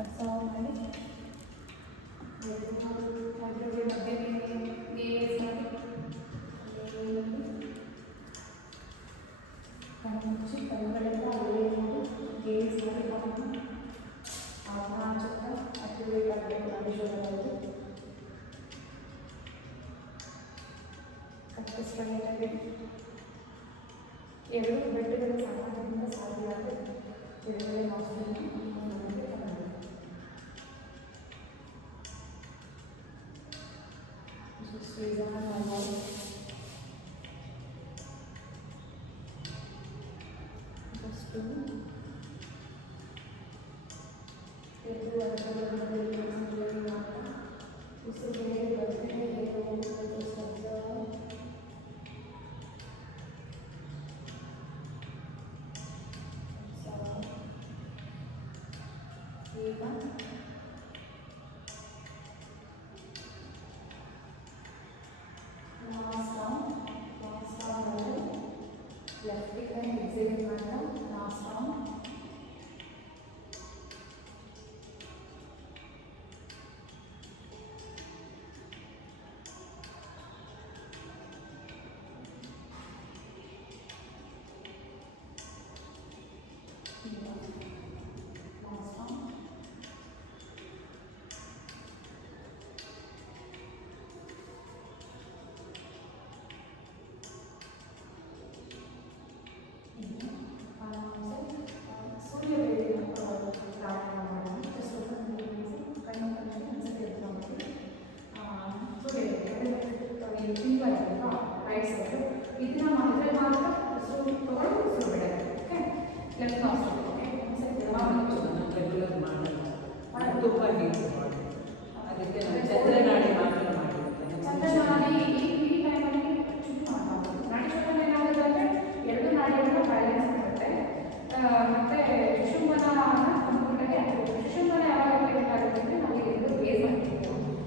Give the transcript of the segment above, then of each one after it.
Observe ಮಾಡಿ. ಅದ್ರ ಮಧ್ಯೆ ಗೇಸ್ ಮಾಡಿ ಕಣ್ಣು ಮುಚ್ಚಿ ಕೈಗಳೆಲ್ಲ ಅಲ್ಲೇ ಗೇಸ್ ಮಾಡಿ ಆಚುತ್ತ ಆಕ್ಟಿವೇಟ್ ಆಗಬೇಕು. ನಾಡಿಶೋಧನದ್ದು ಕಟ್ಟಿಸ್ಕೊಳ್ಳಿ. ಎರಡು ಬೆಟ್ಟಗಳು ಸಮಾನದಿಂದ ಸಾಧ್ಯವಾದ ಬೆಳೆಗಳ ಮಾಸದಲ್ಲಿ ಈಗ ಲೆಫ್ಟಿಗೆ ಎಕ್ಸಿಟ್ ಮಾಡೋಣ. ಲಾಸ್ಟ್ ರೌಂಡ್ ಇದನ್ನ ಮಾಡಿದ್ರೆ ಮಾತ್ರ ಉಸಿರು ತಗೊಳ್ಳೋದು ಉಸಿರು ಬಿಡೋದು. Okay, left nostril. ರೆಗ್ಯುಲರ್ ಮಾಡಲ್ಲ, ತುಂಬ ಹೀಗೆ ಅದಕ್ಕೆ ಚಂದ್ರನಾಡಿ ಮಾತ್ರ ಮಾಡಿರುತ್ತೆ. ಚಂದ್ರನಾಡಿ ಈ ಟೈಮಲ್ಲಿ ಚೂಸ್ ಮಾಡಬಾರ್ದು. ನಾಡಿಶೋಧನೆ ಏನಾಗುತ್ತೆ ಅಂದರೆ ಎರಡು ನಾಡಿಗಳನ್ನ ಬ್ಯಾಲೆನ್ಸ್ ಮಾಡುತ್ತೆ. ಮತ್ತು ಸುಷುಮ್ನ ಕಂಪ್ಲೀಟಾಗಿ ಆಗ್ತದೆ. ಸುಷುಮ್ನ ಯಾವಾಗ ಆಕ್ಟಿವೇಟ್ ಆಗುತ್ತೆ ಅಂದರೆ ನಾವು ಇದು ಬೇಸ್ ಮಾಡ್ತೀವಿ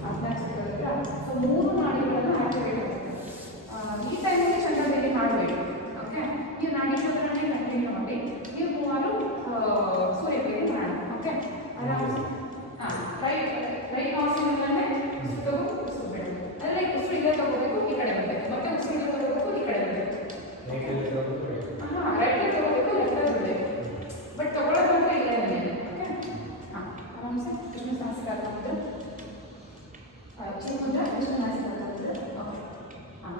ಅಭ್ಯಾಸಗಳ. ಸೊ ಮೂರು ನಾಡಿಗಳನ್ನು ಆಕ್ಟಿವೇಟ್ ಆಗುತ್ತೆ. ಈ ಟೈಮಲ್ಲಿ ಚಂದ್ರನಾಡಿ ಮಾಡಬೇಕು. ಓಕೆ, ನೀವು ನಾಡಿಶೋಧನೆ ಕಂಟಿನ್ಯೂ ಮಾಡಿ. ನೀವು ಮೂವರು ಸೂರ್ಯಬೇರಿ ಮಾಡೋಣ. ಓಕೆ, ಆರಾಮ್. ರೈಟ್ ನಾಸ್ಟ್ರಿಲಲ್ಲೇ ಉಸಿರು ತಗೋ ಉಸಿರು ಬಿಡಿ. ಅಂದರೆ ಉಸಿರು ಇಲ್ಲೇ ತಗೋಬೇಕು, ಈ ಕಡೆ ಬರಬೇಕು. ಮತ್ತೆ ಉಸಿರು ಇಲ್ಲೇ ತಗೋಬೇಕು, ಈ ಕಡೆ ಬರಬೇಕು. ಹಾಂ, ರೈಟಲ್ಲಿ ತಗೋಬೇಕು, ಲೆಫ್ಟಲ್ಲಿ ಬಿಡಬೇಕು. ಬಟ್ ತಗೊಳ್ಳೋದು ಮಾತ್ರ ಇಲ್ಲೇ ಬರಬೇಕು. ಓಕೆ, ಹಾಂ, ಆರಾಮ್ಸೆ ಕೃಷ್ಣ ಸಂಸ್ಕಾರ ತಗೊಂಡು ಚಿಕ್ಕ ಕೃಷ್ಣ ಸಂಸ್ಕಾರ ತಗೊಂಡು. ಓಕೆ, ಹಾಂ,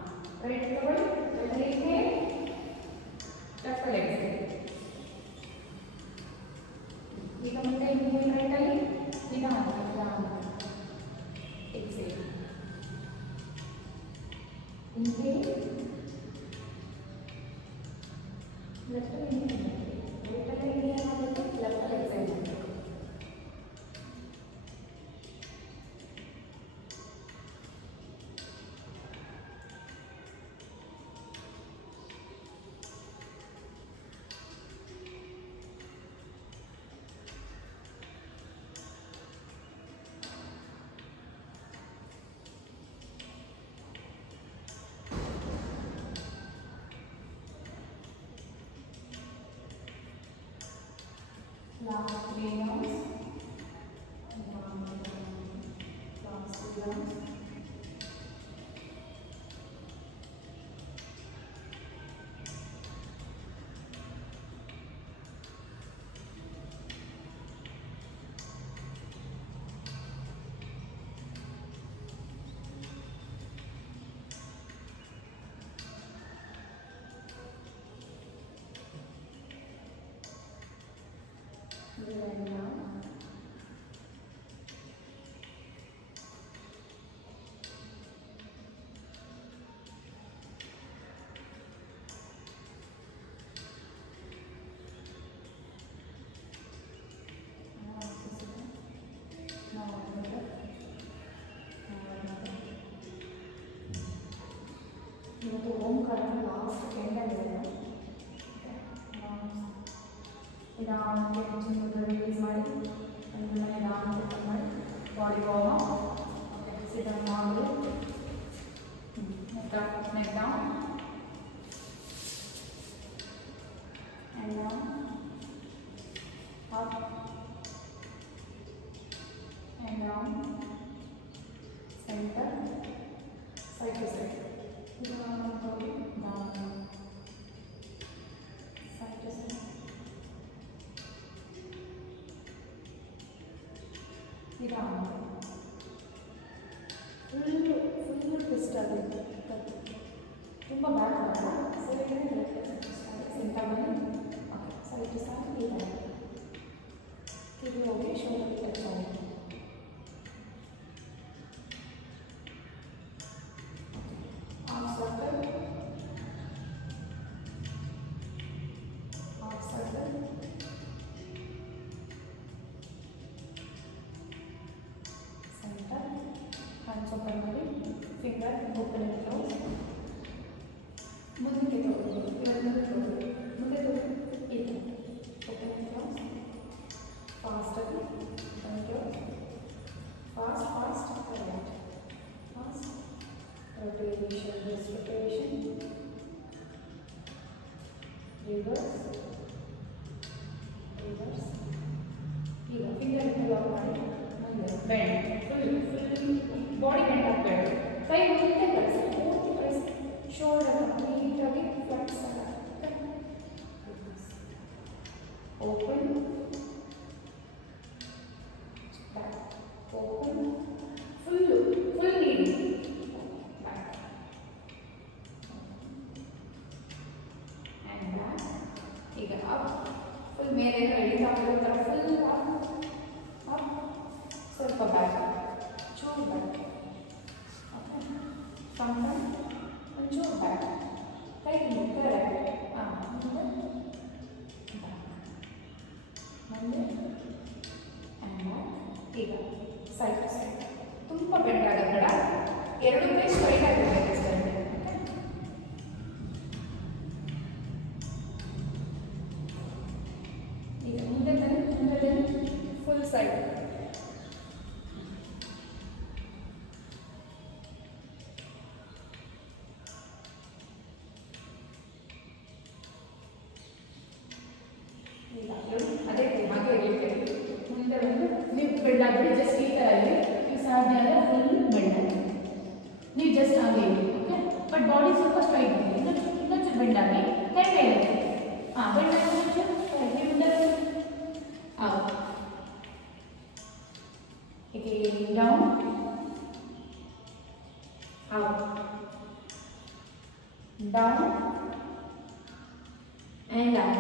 ರೈಟ್ ತಗೊಳ್ಳಿ, ಲೆಫ್ಟಿಗೆ ಲೆಫ್ಟಲ್ಲಿ ಎಕ್ಸಿಟ್. ಈಗ ಮತ್ತೆ ಇನ್ಹೇಲ್ ರೈಟಲ್ಲಿ ನಿಧಾನ ಎಕ್ಸೇಲ್. ಇನ್ಹೇಲ್ ಲೆಫ್ಟಲ್ಲಿ ಇನ್ಹೇಲ್, ರೈಟಲ್ಲಿ ಇನ್ಹೇಲ್ ಮಾಡಬೇಕು, ಲೆಫ್ಟಲ್ಲಿ ಎಕ್ಸೇಲ್ ಮಾಡಬೇಕು. Last 3 rounds. Last 3 rounds. ಇವತ್ತು ಓಂಕಾರ ಲಾಸ್ಟ್ ಎಂಡಲ್ಲಿದೆ. ನಿಧಾನಕ್ಕೆ ಮುಚ್ಚಿ ರಿಲೀಸ್ ಮಾಡಿ, ನಿಧಾನಕ್ಕೆ ಕಟ್ ಮಾಡಿ, body warm up. Okay, sit down ಮಾಡಿ, neck down and down, up down center side to side down side to side ನಿಧಾನ ಫುಲ್ ಟ್ವಿಸ್ಟ್ ಆಗುತ್ತೆ ತುಂಬ ಬ್ಯಾಕ್ ಬರಲ್ಲ ಸೈಡ್ ಸೆಂಟರ್ ಬನ್ನಿ ಸೈಡ್ ಟು ಸೈಡ್ ಇದೆ ಕಿವಿ ಹೋಗಿ ಶೋಲ್ಡರ್ ಟಚ್ ಆಗಿದೆ half circle center hands open ಮಾಡಿ ಫಿಂಗರ್ ಓಪನ್ ಅಂಡ್ ಕ್ಲೋಸ್ ಮುಂದಕ್ಕೆ ತಗೊಳ್ಳಿ ಮುಂದೆ ಇದು ಓಪನ್ ಅಂಡ್ ಕ್ಲೋಸ್ ಫಾಸ್ಟಾಗಿ control fast right fast rotation this rotation reverse ಈಗ ಫಿಂಗರ್ ಲಾಕ್ ಮಾಡಿ ಮುಂದೆ ಬೆಂಡ್ ಫುಲ್ ಬಾಡಿ ಬೆಂಡ್ ಆಗಬೇಕು ಕೈ ಮುಂದೆ ಕಳಿಸಿ ಪೂರ್ತಿ ಕಳಿಸಿ ಶೋಲ್ಡರ್ ನೀಟಾಗಿ ಫ್ಲೆಕ್ಸ್ ಆಗುತ್ತೆ ಓಪನ್ ಬ್ಯಾಕ್ ಓಪನ್ ಫುಲ್ ನೀಡಿ ಈಗ ಅಪ್ ಫುಲ್ ಮೇಲೆ ಎಳಿತಾ ಹೋಗ್ತಾರೆ ಫುಲ್ ಅಪ್ ಸ್ವಲ್ಪ ಬ್ಯಾಕ್ ಚೂರು ಬ್ಯಾಕ್ ಓಕೆ ಒಂಚೂರು ಬ್ಯಾಕ್ ಕೈ ಮುಂದೆ ರೈಟ್ ಮುಂದೆ ಆ್ಯಂಡ್ ಬ್ಯಾಕ್ ಈಗ ಸೈಡ್ ಟು ಸೈಡ್ ತುಂಬ ಬೆಂಡ್ ಆಗೋದು ಬೇಡ ಎರಡು ಕೈ ಸ್ಟ್ರೈಟ್ ಆಗಿರಬೇಕು ಸರ್ ಈಗ ಮುಂದೆ ಫುಲ್ ಸೈಡ್ ಈಗ ಅದೇ ಹಾಗೆ ಮುಂದೆ ನೀವು ಬೆಳ್ಳಾಗಿ ಜಸ್ಟ್ ಈ ಥರ ಇದೆ ನೀವು ಸಾಧ್ಯ ಆದರೆ ಫುಲ್ ಬೆಳ್ಳಾಗಿ ನೀವು ಜಸ್ಟ್ ಹಾಗೆ ಇದೆ ಓಕೆ ಬಟ್ ಬಾಡಿ ಸ್ವಲ್ಪ ಸ್ಟ್ರೈಟ್ ಇದೆ ಇನ್ನೊಂದು ಬೆಳ್ಳಾಗಿ ಕೈ ಮೇಲೆ ಬೆಳ್ಳಾಗಿ up again down up down and up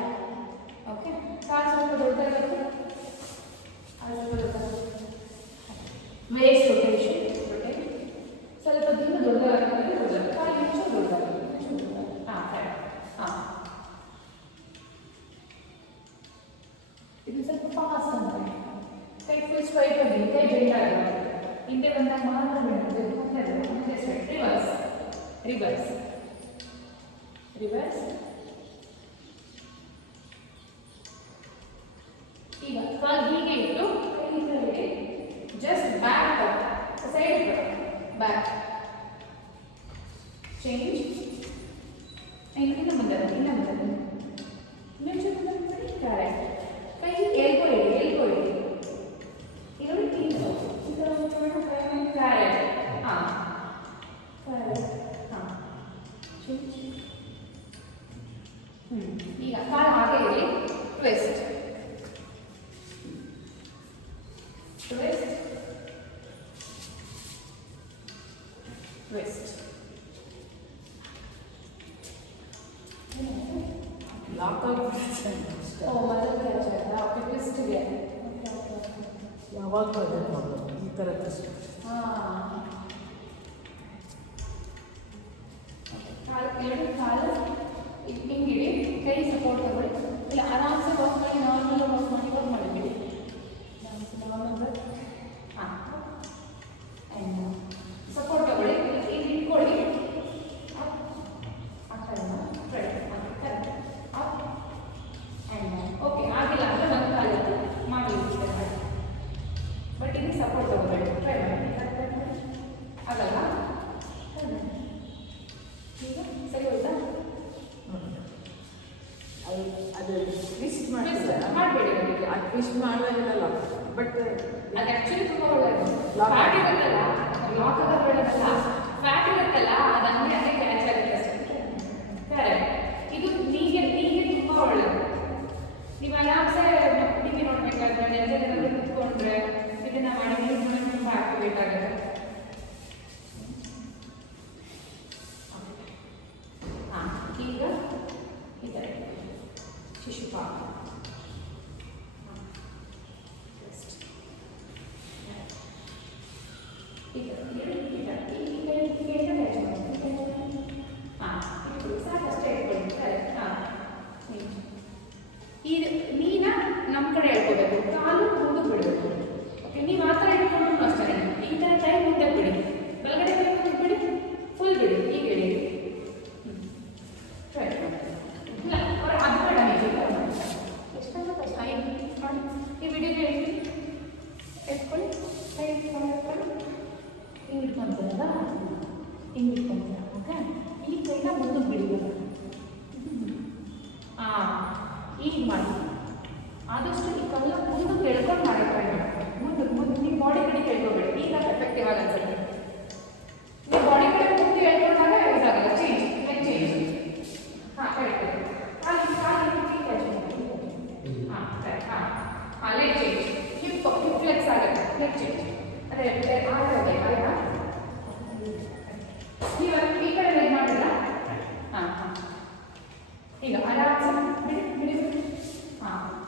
okay ಕಾಲು ಸ್ವಲ್ಪ ದೊಡ್ಡದಾಗುತ್ತೆ waist rotation ಸ್ವಲ್ಪ ದಿನ ದೊಡ್ಡದಾಗುತ್ತೆ ಕಾಲು ಇಂಚು ದೊಡ್ಡದಾಗುತ್ತೆ ಇದು ಸ್ವಲ್ಪ ಫಾಸ್ಟ್ ಅಂದರೆ ಕೈ ಫುಲ್ ಸ್ಟ್ರೈಟ್ ಆಗಿ ಕೈ ಬೆಂಡ್ ಆಗುತ್ತೆ ಹಿಂದೆ ಬಂದಾಗ ಮಾತ್ರ ಬೆಂಡ್ ಮುಂದೆ ಸ್ಟ್ರೈಟ್ ರಿವರ್ಸ್ ಈಗ ಕಾಲು ಹೀಗೆ ಇಟ್ಟು ಕೈ ಹೀಗೆ just back side back change ಇನ್ನು ಮುಂದೆ ಕರೆಕ್ಟ್ ಕೈ ಎಲ್ಬೋ ಇಡಿ ಈಗ ಕ್ಯಾರೆಟ್ ಈಗ ಕಾಲು ಹಾಗೆ ಇಡಿ ಟ್ವಿಸ್ಟ್ ಲಾಕ್ ಆಗಿಬಿಡುತ್ತೆ ಟ್ವಿಸ್ಟ್ಗೆ ಯಾವಾಗ ಬರಬೇಕು ಈ ಥರ ಟ್ವಿಸ್ಟ್ ಕಾಲು ಹಿಂಗಿಡಿ ಕೈ ಸಪೋರ್ಟ್ ತಗೊಳ್ಳಿ ಇಲ್ಲ ಆರಾಮ್ಸೆ ವರ್ಕ್ ಮಾಡಿ ನಾರ್ಮಲ್ ವರ್ಕ್ ಮಾಡಿಬಿಡಿ ನಾರ್ಮಲ್ ಸಪೋರ್ಟ್ ತಗೊಳ್ಳಿ ಈಗ ಇಟ್ಕೊಳ್ಳಿ ಓಕೆ ಆಗಿಲ್ಲ ಅಂದರೆ ಒಂದು ಕಾಲಕ್ಕೆ ಮಾಡಿ ಬಟ್ ಇದು ಸಪೋರ್ಟ್ ತಗೋಬೇಡಿ ಟ್ರೈ ಮಾಡಿ ಆಗಲ್ಲ ಈಗ ಸರಿ ಹೋಯ್ತಾ ಅದು ಟ್ವಿಸ್ಟ್ ಮಾಡ್ತೀರಾ ಮಾಡಬೇಡಿ ಅದು ಟ್ವಿಸ್ಟ್ ಮಾಡಿದಾಗೆಲ್ಲ ಬಟ್ ಅದು ಆಕ್ಚುಲಿ ತುಂಬಾ ಒಳ್ಳೆಯದು. Lock ಫ್ಯಾಟ್ ಇರುತ್ತಲ್ಲ, ಲಾಕ್ ಬರೋದಲ್ಲ, ಫ್ಯಾಟ್ ಇರುತ್ತಲ್ಲ, ಅದು ಹಂಗೆ ಅದೇ ಕ್ಯಾಚ್ ಆಗುತ್ತೆ ಅಷ್ಟೇ. ಕರೆಕ್ಟ್. ಇದು ನೀರಿಗೆ ತುಂಬಾ ಒಳ್ಳೆಯದು. ನೀವು ಆರಾಮ್ಸೆ ಟಿವಿ ನೋಡ್ಬೇಕಾದ್ರೆ ನೆಲದಲ್ಲಿ ಕುತ್ಕೊಂಡ್ರೆ ಇದನ್ನ ಮಾಡಿ ಯೂಸ್ ಮಾಡಿ ತುಂಬಾ ಆಕ್ಟಿವೇಟ್ ಆಗುತ್ತೆ. ಈಗ ಈ ಥರ ಶಿಶುಪಾಲ. ಇದು ನೀನ ನಮ್ಮ ಕಡೆ ಹೇಳ್ಕೋಬೇಕು, ಕಾಲು ಮುಂದೆ ಬಿಡಬೇಕು. ಓಕೆ, ನೀವು ಆ ಥರ ಇಟ್ಕೊಂಡು ಅಷ್ಟೇ. ಈ ಥರ ಟೈಮ್ ಮುಂದೆ ಬಿಡಿ, ಬಲಗಡೆ ಕೈ ಮುಂದೆ ಬಿಡಿ, ಫುಲ್ ಬಿಡಿ, ಈಗ ಹೇಳಿ. ಇಲ್ಲ ಅದು ಬೇಡ, ಎಷ್ಟೊಂದು ಕಷ್ಟ ಮಾಡಿ ಈ ವಿಡಿಯೋ ಹೇಳ್ತೀನಿ. ಎತ್ಕೊಳ್ಳಿ, ಕೈ ಇಟ್ಕೊಂಡು ಹಿಂಗೆ ಇಟ್ಕೊಂತೀರಲ್ಲ, ಹಿಂಗೆ ಇಟ್ಕೊಂತೀರ. ಓಕೆ, ಈ ಕೈನ ಮುಂದೆ ಬಿಡಿ. ಈಗ ಮಾಡಿ ಆದಷ್ಟು ಈ ಕಲ್ಲ ಮುಂದೆ ಎಳ್ಕೊಂಡು ಮಾಡೋಕ್ಕೆ ಮುಂದೆ ನಿಮ್ಮ ಬಾಡಿ ಕಡೆ ಕೇಳ್ಕೋಬೇಡಿ. ಈಗ ಎಫೆಕ್ಟಿವ್ ಆಗಿ ಅನ್ಸುತ್ತೆ. ನೀವು ಬಾಡಿ ಕಡೆ ಮುಂದೆ ಎಳ್ಕೊಂಡಾಗ ಯೂಸ್ ಆಗಲ್ಲ. Change change. Correct. Leg change. Hip flex ಆಗುತ್ತೆ. Leg change. ಅದೇ ಆಗ ನೀವು ಈ ಕಡೆ ಲೆಗ್ ಮಾಡಿಲ್ಲ. ಈಗ ಆರಾಮ್ಸೆ ಬಿಡಿ ಬಿಡಿ ಬಿಡಿ.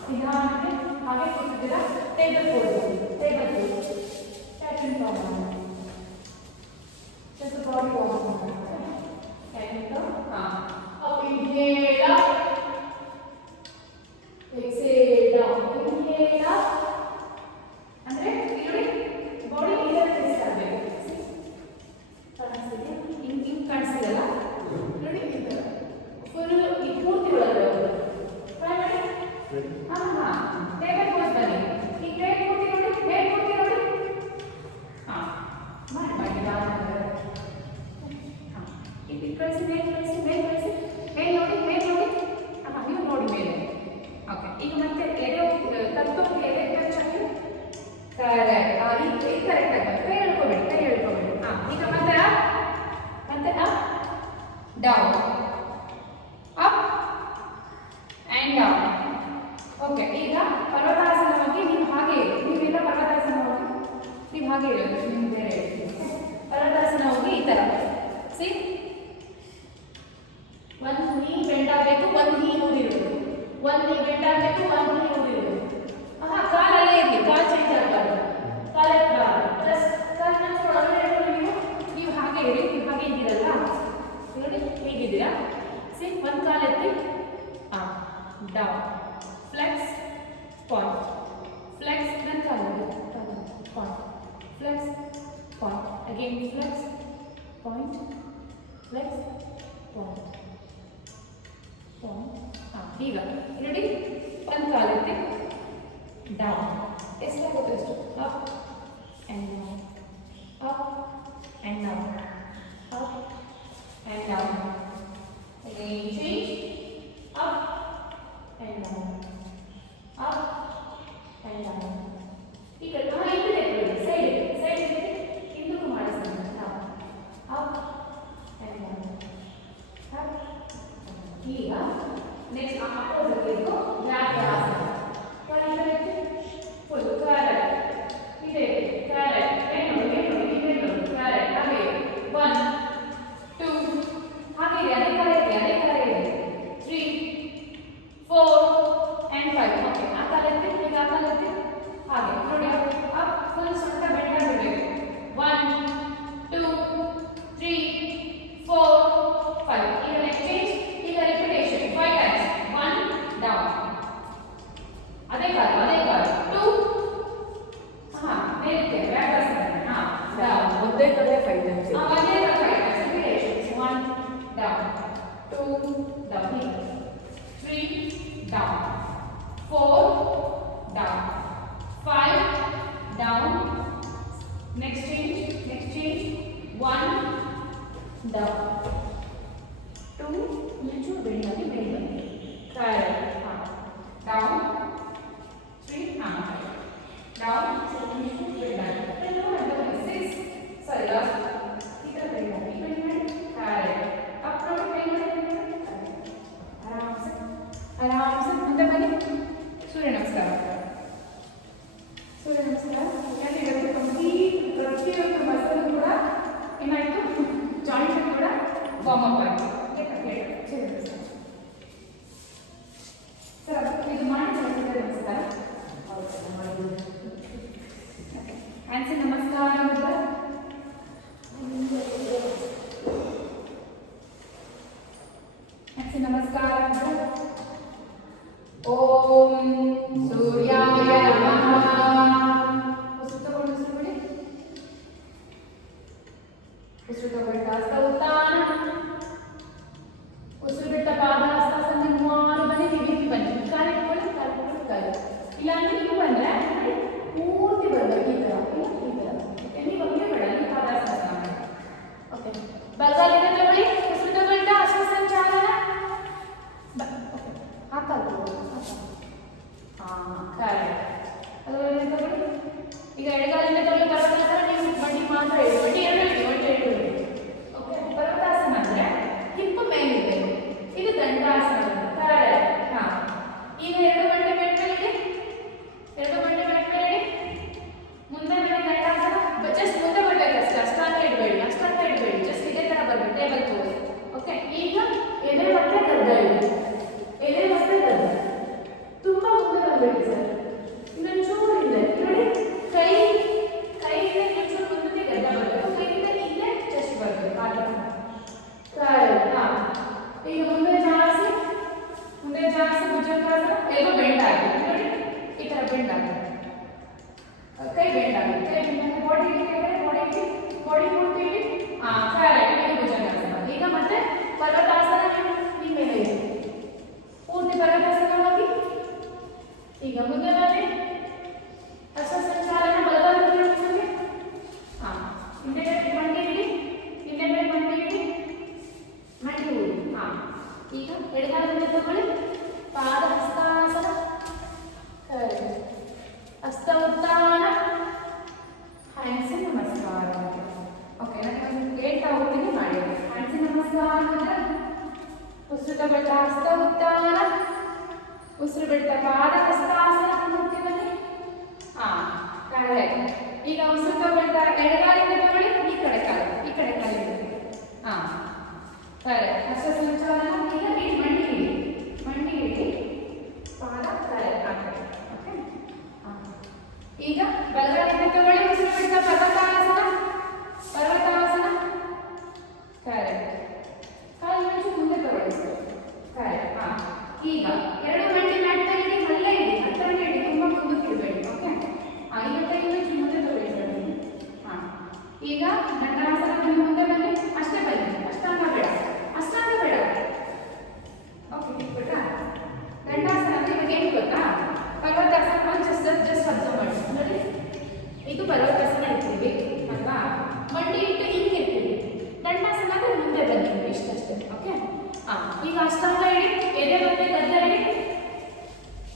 ನಿಧಾನಕ್ಕೆ ಹಾಗೆ ಕೂತಿದ್ದೀರಾ. Table fold, table fold, catching problem, just body warm and up, inhale up, exhale down, inhale up. ಅಂದ್ರೆ ಇಲ್ಲಿ ಬಾಡಿ ಇದರ ಟೆಸ್ಟ್ ಆಗಬೇಕು. ಕಾಣಿಸ್ತಿದೆ, ಹಿಂಗೆ ಕಾಣಿಸ್ತಿದೆಲ್ಲ ನೋಡಿ. ಫುಲ್ ಈ ಪೂರ್ತಿ ಒಳಗಡೆ ಟ್ರೈ ಮಾಡಿ. ಟೇಬಲ್ ಪೋಸ್ ಬನ್ನಿ. ಈ ಟ್ರೈ ಪೂರ್ತಿ ನೋಡಿ, ಹೇಗೆ ಪೂರ್ತಿ ನೋಡಿ. ಮಾಡಿ ಇದು ಕಳಿಸಿ, ಮೇಲೆ ಕಳಿಸಿ, ಮೇಲೆ ಕಳಿಸಿ, ಮೇಲೆ ನೋಡಿ, ಮೇಲೆ ನೋಡಿ. ನೀವು ನೋಡಿ ಮೇಲೆ. ಓಕೆ, ಈಗ ಮತ್ತೆ ಎದೆ ತಪ್ಪು ಎದೆ ಟಚ್ ಆಗಿ ಕರೆಕ್ಟ್. ಇದು ಕರೆಕ್ಟ್ ಆಗಿ ಕೈ ಹೇಳ್ಕೋಬೇಡಿ, ಕೈ ಹೇಳ್ಕೋಬೇಡಿ. ಈಗ ಮತ್ತೆ ಮತ್ತೆ down, up and down. Okay, ಈಗ ಪರ್ವತಾಸನವಾಗಿ ನೀವು ಹಾಗೆ ಇರಿ. ನೀವೆಲ್ಲ ಪರ್ವತಾಸನವಾಗಿ ನೀವು ಹಾಗೆ ಇರೋದು. ನೀವು ಬೇರೆ ಪರ್ವತಾಸನ ಹೋಗಿ ಈ ಥರ ಸಿ, ಒಂದು ನೀ ಬೆಂಡ್ ಆಗಬೇಕು, ಒಂದು ನೀ ಊರಿರೋದು, ಒಂದು ನೀ ಬೆಂಡ್ ಆಗಬೇಕು, ಒಂದು ನೀ ಊರಿರೋದು. ಕಾಲಲ್ಲೇ ಇರಲಿ, ಕಾಲು ಚೇಂಜ್ ಆಗಬಾರ್ದು, ಕಾಲ ಕಾಲನ್ನ ಒಳಗಡೆ ಇಟ್ಕೊಂಡು ನೀವು ಹಾಗೆ ಇರಿ. ನೀವು ಹಾಗೆ ಇದ್ದೀರಲ್ಲ ನೋಡಿ, ಹೇಗಿದ್ದೀರಾ ಸಿ. ಒಂದು ಕಾಲು ಎತ್ತಿ ಡೌನ್, ಫ್ಲೆಕ್ಸ್, ಪಾಯಿಂಟ್, ಫ್ಲೆಕ್ಸ್, ನನ್ನ ಕಾಲು point, flex, point, again flex, point, flex, point, point. ಈಗ ನೋಡಿ, ಒಂದು ಕಾಲು ಎತ್ತಿ ಡೌನ್, ಎಷ್ಟಾಗುತ್ತೆ ಅಷ್ಟು, up and down, up and down, up and down. Again change, up and down, up and down. ಈಗ ಇಲ್ಲಿ ಸೈಡ್ ಹಿಂದಕ್ಕೂ ಮಾಡಿಸ್ತೀನಿ. Up and down, up. ಈಗ ನೆಕ್ಸ್ಟ್ ಅಪೋಸಿಟ್ ಇದು ವ್ಯಾಯಾಮ. ಫುಲ್ ಕ್ಯಾರೆಟ್ ಇದೆ, ಕ್ಯಾರೆಟ್ ಏನು ನೋಡಿ, ಕ್ಯಾರೆಟ್ ಹಾಗೆ ಕರೆಕ್ಟ್. ಅದು ತಗೊಳ್ಳಿ. ಈಗ ಎಡಗಾಲಿಂದ ತಗೊಳ್ಳಿ ಪರ್ವತಾಸನ. ನೀವು ಮಂಡಿ ಮಾತ್ರ ಇಡಿ, ಮಂಡಿ ಎರಡು ಇಡಿ, ಮಂಡಿ ಎರಡು ಇಡಿ. ಓಕೆ, ಪರ್ವತಾಸನ ಅಂದ್ರೆ ಹಿಪ್ಪು ಮೇಲಿರಬೇಕು. ಇದು ದಂಡಾಸನ. ಕರೆಕ್ಟ್. ಹಾ, ಈಗ ಎರಡು ಮಂಡಿ ಮೇಲೆ ಇಡಿ, ಎರಡು ಮಂಡಿ ಮೇಲೆ ಇಡಿ. ಮುಂದೆ ಬನ್ನಿ ದಂಡಾಸನ. ಜಸ್ಟ್ ಮುಂದೆ ಬರ್ಬೇಕಷ್ಟೇ, ಅಷ್ಟಾಂಗ ಇಡಬೇಡಿ, ಅಷ್ಟಾಂಗ ಇಡಬೇಡಿ. ಜಸ್ಟ್ ಇದೇ ತರ ಬರ್ಬೇಕು, ಟೇಬಲ್ ಪೋಸ್. ಓಕೆ, ಈಗ ಎದೆ ಮತ್ತೆ ಗದ್ದ ಇಡಿ, ಎದೆ ಮತ್ತೆ ಗದ್ದ. ತುಂಬಾ ಮುಂದೆ ಬರಬೇಡಿ ಸರ್. ಇನ್ನೊಂದು ಚೂರು ಇದೆ ನೋಡಿ, ಕೈಯಿಂದ ಇನ್ನೊಂದು ಚೂರು ಮುಂದೆ ಗದ್ದ ಬರಬೇಕು. ಕೈಯಿಂದ ಇಲ್ಲೇ ಚೆಸ್ಟ್ ಬರಬೇಕು. ಕರೆಕ್ಟ್. ಹಾ, ಈಗ ಮುಂದೆ ಜಾಸ್ತಿ ಭುಜಂಗಾಸನ. ಎಲ್ಲೋ ಬೆಂಡ್ ಆಗಿದೆ ನೋಡಿ, ಈ ತರ ಬೆಂಡ್ ಆಗಿದೆ. ಕೈ ಬೆಂಡ್ ಆಗಿದೆ, ಕೈ ಬೆಂಡ್. ಬಾಡಿ ಬಾಡಿ ಪೂರ್ತಿ ಇಡಿ. ಹಾ, ಕರೆಕ್ಟ್. ಇದು ಭುಜಂಗಾಸನ. ಈಗ ಮತ್ತೆ ಪರ್ವತಾಸನ. ನಿಮ್ಮ ಮೇಲೆ ಇದೆ ಪೂರ್ತಿ ಪರ್ವತಾಸನ ಹೋಗಿ. ಈಗ ಮುಂದೆ ಬನ್ನಿ. ಹರ್ಷ ಸಂಚಾಲನ ಬಲಗಾಲದಲ್ಲಿ. ಹಾ, ಹಿಂದೆ ಮಂಡಿ ಇಡಿ, ಹಿಂದೆ ಮಂಡಿ ಇಡಿ, ಮಂಡಿ ಊರಿ. ಹಾ, ಈಗ ಎಡಗಾಲದಿಂದ ತಗೊಳ್ಳಿ. ಪಾದ ಹಸ್ತಾಸನ. ಕರೆಕ್ಟ್. ಹಸ್ತ ಉತ್ಥಾನ, ಹ್ಯಾಂಡ್ಸ್ ನಮಸ್ಕಾರ. ಓಕೆ, ನಾನು ಹೇಳ್ತಾ ಹೋಗ್ತೀನಿ, ಮಾಡಿ. ಹ್ಯಾಂಡ್ಸ್ ನಮಸ್ಕಾರ ಅಂದ್ರೆ ಉಸಿರು ತಗೊಳ್ತಾ ಹಸ್ತ ಉತ್ಥಾನ, ಉಸಿರು ಬಿಡ್ತಾ ಪಾದ ಹಸ್ತಾಸನ. ಬನ್ನಿ. ಹಾ, ಕರೆಕ್ಟ್. ಈಗ ಉಸಿರು ತಗೊಳ್ತಾ ಎಡಗಾಲಿಂದ ತಗೊಳ್ಳಿ, ಈ ಕಡೆ ಕಾಲು, ಈ ಕಡೆ ಕಾಲಿಂದ. ಹಾ, ಕರೆಕ್ಟ್. ಹರ್ಷ ಸಂಚಾಲನ. ಈಗ ಇಡಿ, ಮಂಡಿ ಇಡಿ, ಮಂಡಿ ಇಡಿ, ಪಾದ ಕರೆಕ್ಟ್. ಓಕೆ, ಈಗ ಬಲಗಾಲಿಂದ ತಗೊಳ್ಳಿ, ಉಸಿರು ಬಿಡ್ತಾ ಪರ್ವತಾಸನ, ಪರ್ವತಾಸನ. ಕರೆಕ್ಟ್. ಕಾಲು ಮುಂದೆ ತಗೊಳ್ಳಿ ಸರ್. ಕರೆಕ್ಟ್. ಹಾ, ಈಗ ಎರಡು ಮಂಡಿ ಮ್ಯಾಟ್ ಮೇಲೆ ಇಡಿ, ಮಲ್ಲ ಇಡಿ, ಹತ್ತಿರನೇ ಇಡಿ, ತುಂಬಾ ಮುಂದಕ್ಕೆ ಇಡಬೇಡಿ. ಓಕೆ, ಈಗ ಕೈ ಮುಂದೆ ತಗೊಳ್ಳಿ ಸರ್. ಹಾ, ಈಗ ದಂಡಾಸನ. ನಿಮ್ಮ ಮುಂದೆ ಬನ್ನಿ, ಅಷ್ಟೇ ಬನ್ನಿ, ಅಷ್ಟಾಂಗ ಬೇಡ, ಅಷ್ಟಾಂಗ ಬೇಡ. ಓಕೆ, ಬಿಟ್ಬಿಟ್ರಾ? ದಂಡಾಸನ ಅಂದ್ರೆ ಇವಾಗ ಏನು ಗೊತ್ತಾ, ಪರ್ವತಾಸನ ಜಸ್ಟ್ ಅಬ್ಸರ್ವ್ ಮಾಡಿ ನೋಡಿ. ಇದು ಪರ್ವತಾಸನ ಇರ್ತೀವಿ ಅಲ್ವಾ, ಮಂಡಿ ಇಟ್ಟು ಹಿಂಗೆ ಇರ್ತೀವಿ. ದಂಡಾಸನ ಅಂದ್ರೆ ಮುಂದೆ ಬನ್ನಿ, ಇಷ್ಟಷ್ಟೇ. ಓಕೆ, ಹಾ, ಈಗ ಅಷ್ಟಾಂಗ ಇಡಿ, ಎದೆ ಮತ್ತೆ ಗದ್ದ ಇಡಿ.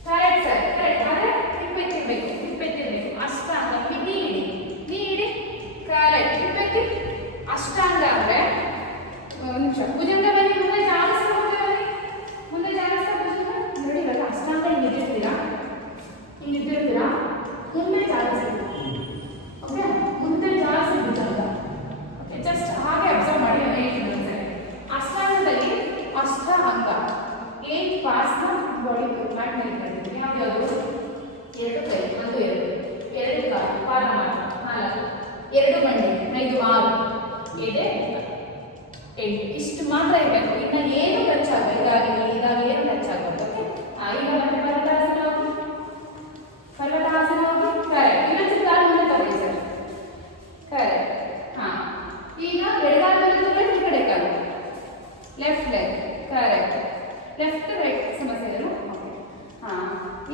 Correct sir, correct. ಆದರೆ ಹಿಪ್ಪೆತ್ತಿರ್ಬೇಕು, ಹಿಪ್ಪೆತ್ತಿರ್ಬೇಕು. ಅಷ್ಟಾಂಗ ನೀ ಇಡಿ, ನೀ ಇಡಿ. ಕರೆಕ್ಟ್. ಹಿಪ್ಪೆತ್ತಿ. ಅಷ್ಟಾಂಗ ಅಂದ್ರೆ ಒಂದು ನಿಮಿಷ. ಭುಜಂಗ ಬನ್ನಿ, ಮುಂದೆ ಜಾಲಿಸ್ತಾ ಮುಂದೆ ಬನ್ನಿ, ಮುಂದೆ ಜಾಲಿಸ್ತಾ ಭುಜಂಗ ನೋಡಿ. ಇವಾಗ ಅಷ್ಟಾಂಗ ಹಿಂಗಿಟ್ಟಿರ್ತೀರಾ, ಹಿಂಗಿಟ್ಟಿರ್ತೀರಾ, ಮುಂದೆ ಜಾಲಿಸ್ತೀರಾ. ಓಕೆ, ಮುಂದೆ ಜಾಲಿಸಿ ಭುಜಂಗ. ಓಕೆ, ಜಸ್ಟ್ ಹಾಗೆ ಅಬ್ಸರ್ವ್ ಮಾಡಿ. ಅಷ್ಟಾಂಗದಲ್ಲಿ ಅಷ್ಟ ಅಂಗ 8 ಪಾರ್ಟ್ಸ್ ಬಾಡಿ ಮ್ಯಾಟ್ ಮೇಲೆ ಇಟ್ಕೊಂಡಿದ್ದೀವಿ. ಯಾವ್ಯಾವುದು? ಎರಡು ಕೈ, ಒಂದು ಎರಡು ಕಾಲು, ಪಾದ ಮಾತ್ರ 4, ಎರಡು ಮಂಡಿ 5, 6, ಎದೆ 8. ಇಷ್ಟು ಮಾತ್ರ ಇರಬೇಕು. ಇನ್ನು ಏನು ಟಚ್ ಆಗಬೇಕು, ಇದಾಗಲಿ ಏನು ಟಚ್ ಆಗಬೇಕು. ಓಕೆ, ಈಗ ಮತ್ತೆ ಪರ್ವತಾಸನ ಹೋಗಿ, ಪರ್ವತಾಸನ ಹೋಗಿ. ಕರೆಕ್ಟ್. ಇನ್ನೊಂದು ಕಾಲು ಮುಂದೆ ತಗೊಳ್ಳಿ ಸರ್. ಕರೆಕ್ಟ್. ಹಾ, ಈಗ ಎಡಗಾಲದಲ್ಲಿ ತಗೊಳ್ಳಿ, ಈ ಕಡೆ ಕಾಲು, left leg. Correct. Left right ಸಮಸ್ಯೆ ಇಲ್ಲ. ಹಾ,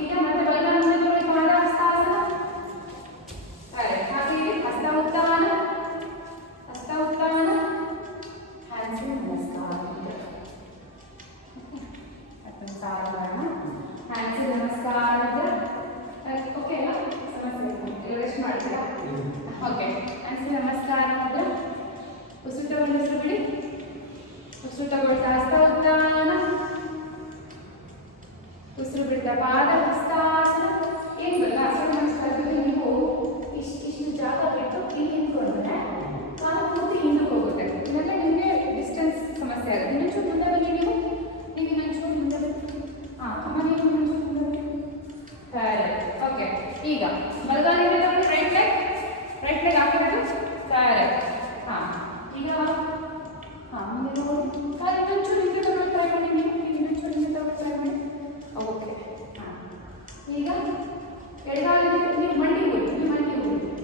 ಈಗ ಮತ್ತೆ ಬಲಗಾಲದಿಂದ ತಗೊಳ್ಳಿ, ಪಾದ ಹಸ್ತಾಸನ. ಕರೆಕ್ಟ್. ಹಾಗೆ ಹಸ್ತ ಉತ್ಥಾನ, ಹಸ್ತ ಉತ್ಥಾನ, ಹ್ಯಾಂಡ್ಸ್ ನಮಸ್ಕಾರ. ಮತ್ತೊಂದು ಸಾಧಾರಣ ಹ್ಯಾಂಡ್ಸ್ ನಮಸ್ಕಾರ. ಓಕೆ ಅಲ್ಲ, ಸಮಸ್ಯೆ ರೆಸ್ಟ್ ಮಾಡ್ತೀರಾ? ಓಕೆ, ಹ್ಯಾಂಡ್ಸ್ ನಮಸ್ಕಾರ. ಉಸಿರು ತಗೊಂಡು ಉಸಿರು ಬಿಡಿ, ಉಸಿರು ತಗೊಳ್ತಾ ಹಸ್ತ ಉತ್ಥಾನ, ಉಸಿರು ಬಿಡ್ತಾ ಪಾದ ಹಸ್ತಾಸನ. ಏನು ಗೊತ್ತಾ, ಹಸ್ತ ನಮಸ್ಕಾರದಲ್ಲಿ ನೀವು ಇಷ್ಟು ಜಾಗ ಬಿಟ್ಟು ಇಲ್ಲಿ ನಿಂತ್ಕೊಂಡ್ರೆ ಕಾಲು ಪೂರ್ತಿ ಹಿಂದಕ್ಕೆ ಹೋಗುತ್ತೆ. ಇವೆಲ್ಲ ನಿಮಗೆ ಡಿಸ್ಟೆನ್ಸ್ ಸಮಸ್ಯೆ ಆಗುತ್ತೆ. ಇನ್ನೊಂಚೂರು ಮುಂದೆ ಬನ್ನಿ, ನೀವು ಇನ್ನೊಂಚೂರು ಮುಂದೆ ಬನ್ನಿ. ಹಾಂ, ಅಮ್ಮ ನೀವು ಇನ್ನೊಂಚೂರು ಮುಂದೆ ಬನ್ನಿ. ಕರೆಕ್ಟ್. ಓಕೆ, ಈಗ ಬಲಗಾಲಿಂದ ತಗೊಂಡು ರೈಟ್ ಲೆಗ್ ಹಾಕಿಬಿಟ್ಟು. ಕರೆಕ್ಟ್. ಹಾಂ, ಈಗ ಹಾಂ, ಮುಂದೆ ನೋಡಿ. ಕಾಲು ಇನ್ನೊಂಚೂರು ಹಿಂದೆ ತಗೊಳ್ತಾ ಇದ್ದೀನಿ, ನೀವು ಇನ್ನೊಂಚೂರು ಹಿಂದೆ ತಗೊಳ್ತಾ ಇದ್ದೀನಿ. ಓಕೆ, ಹಾಂ, ಈಗ ಎಡಗಾಲಿಂದ ನೀವು ಮಂಡಿ ಹೋಗಿ,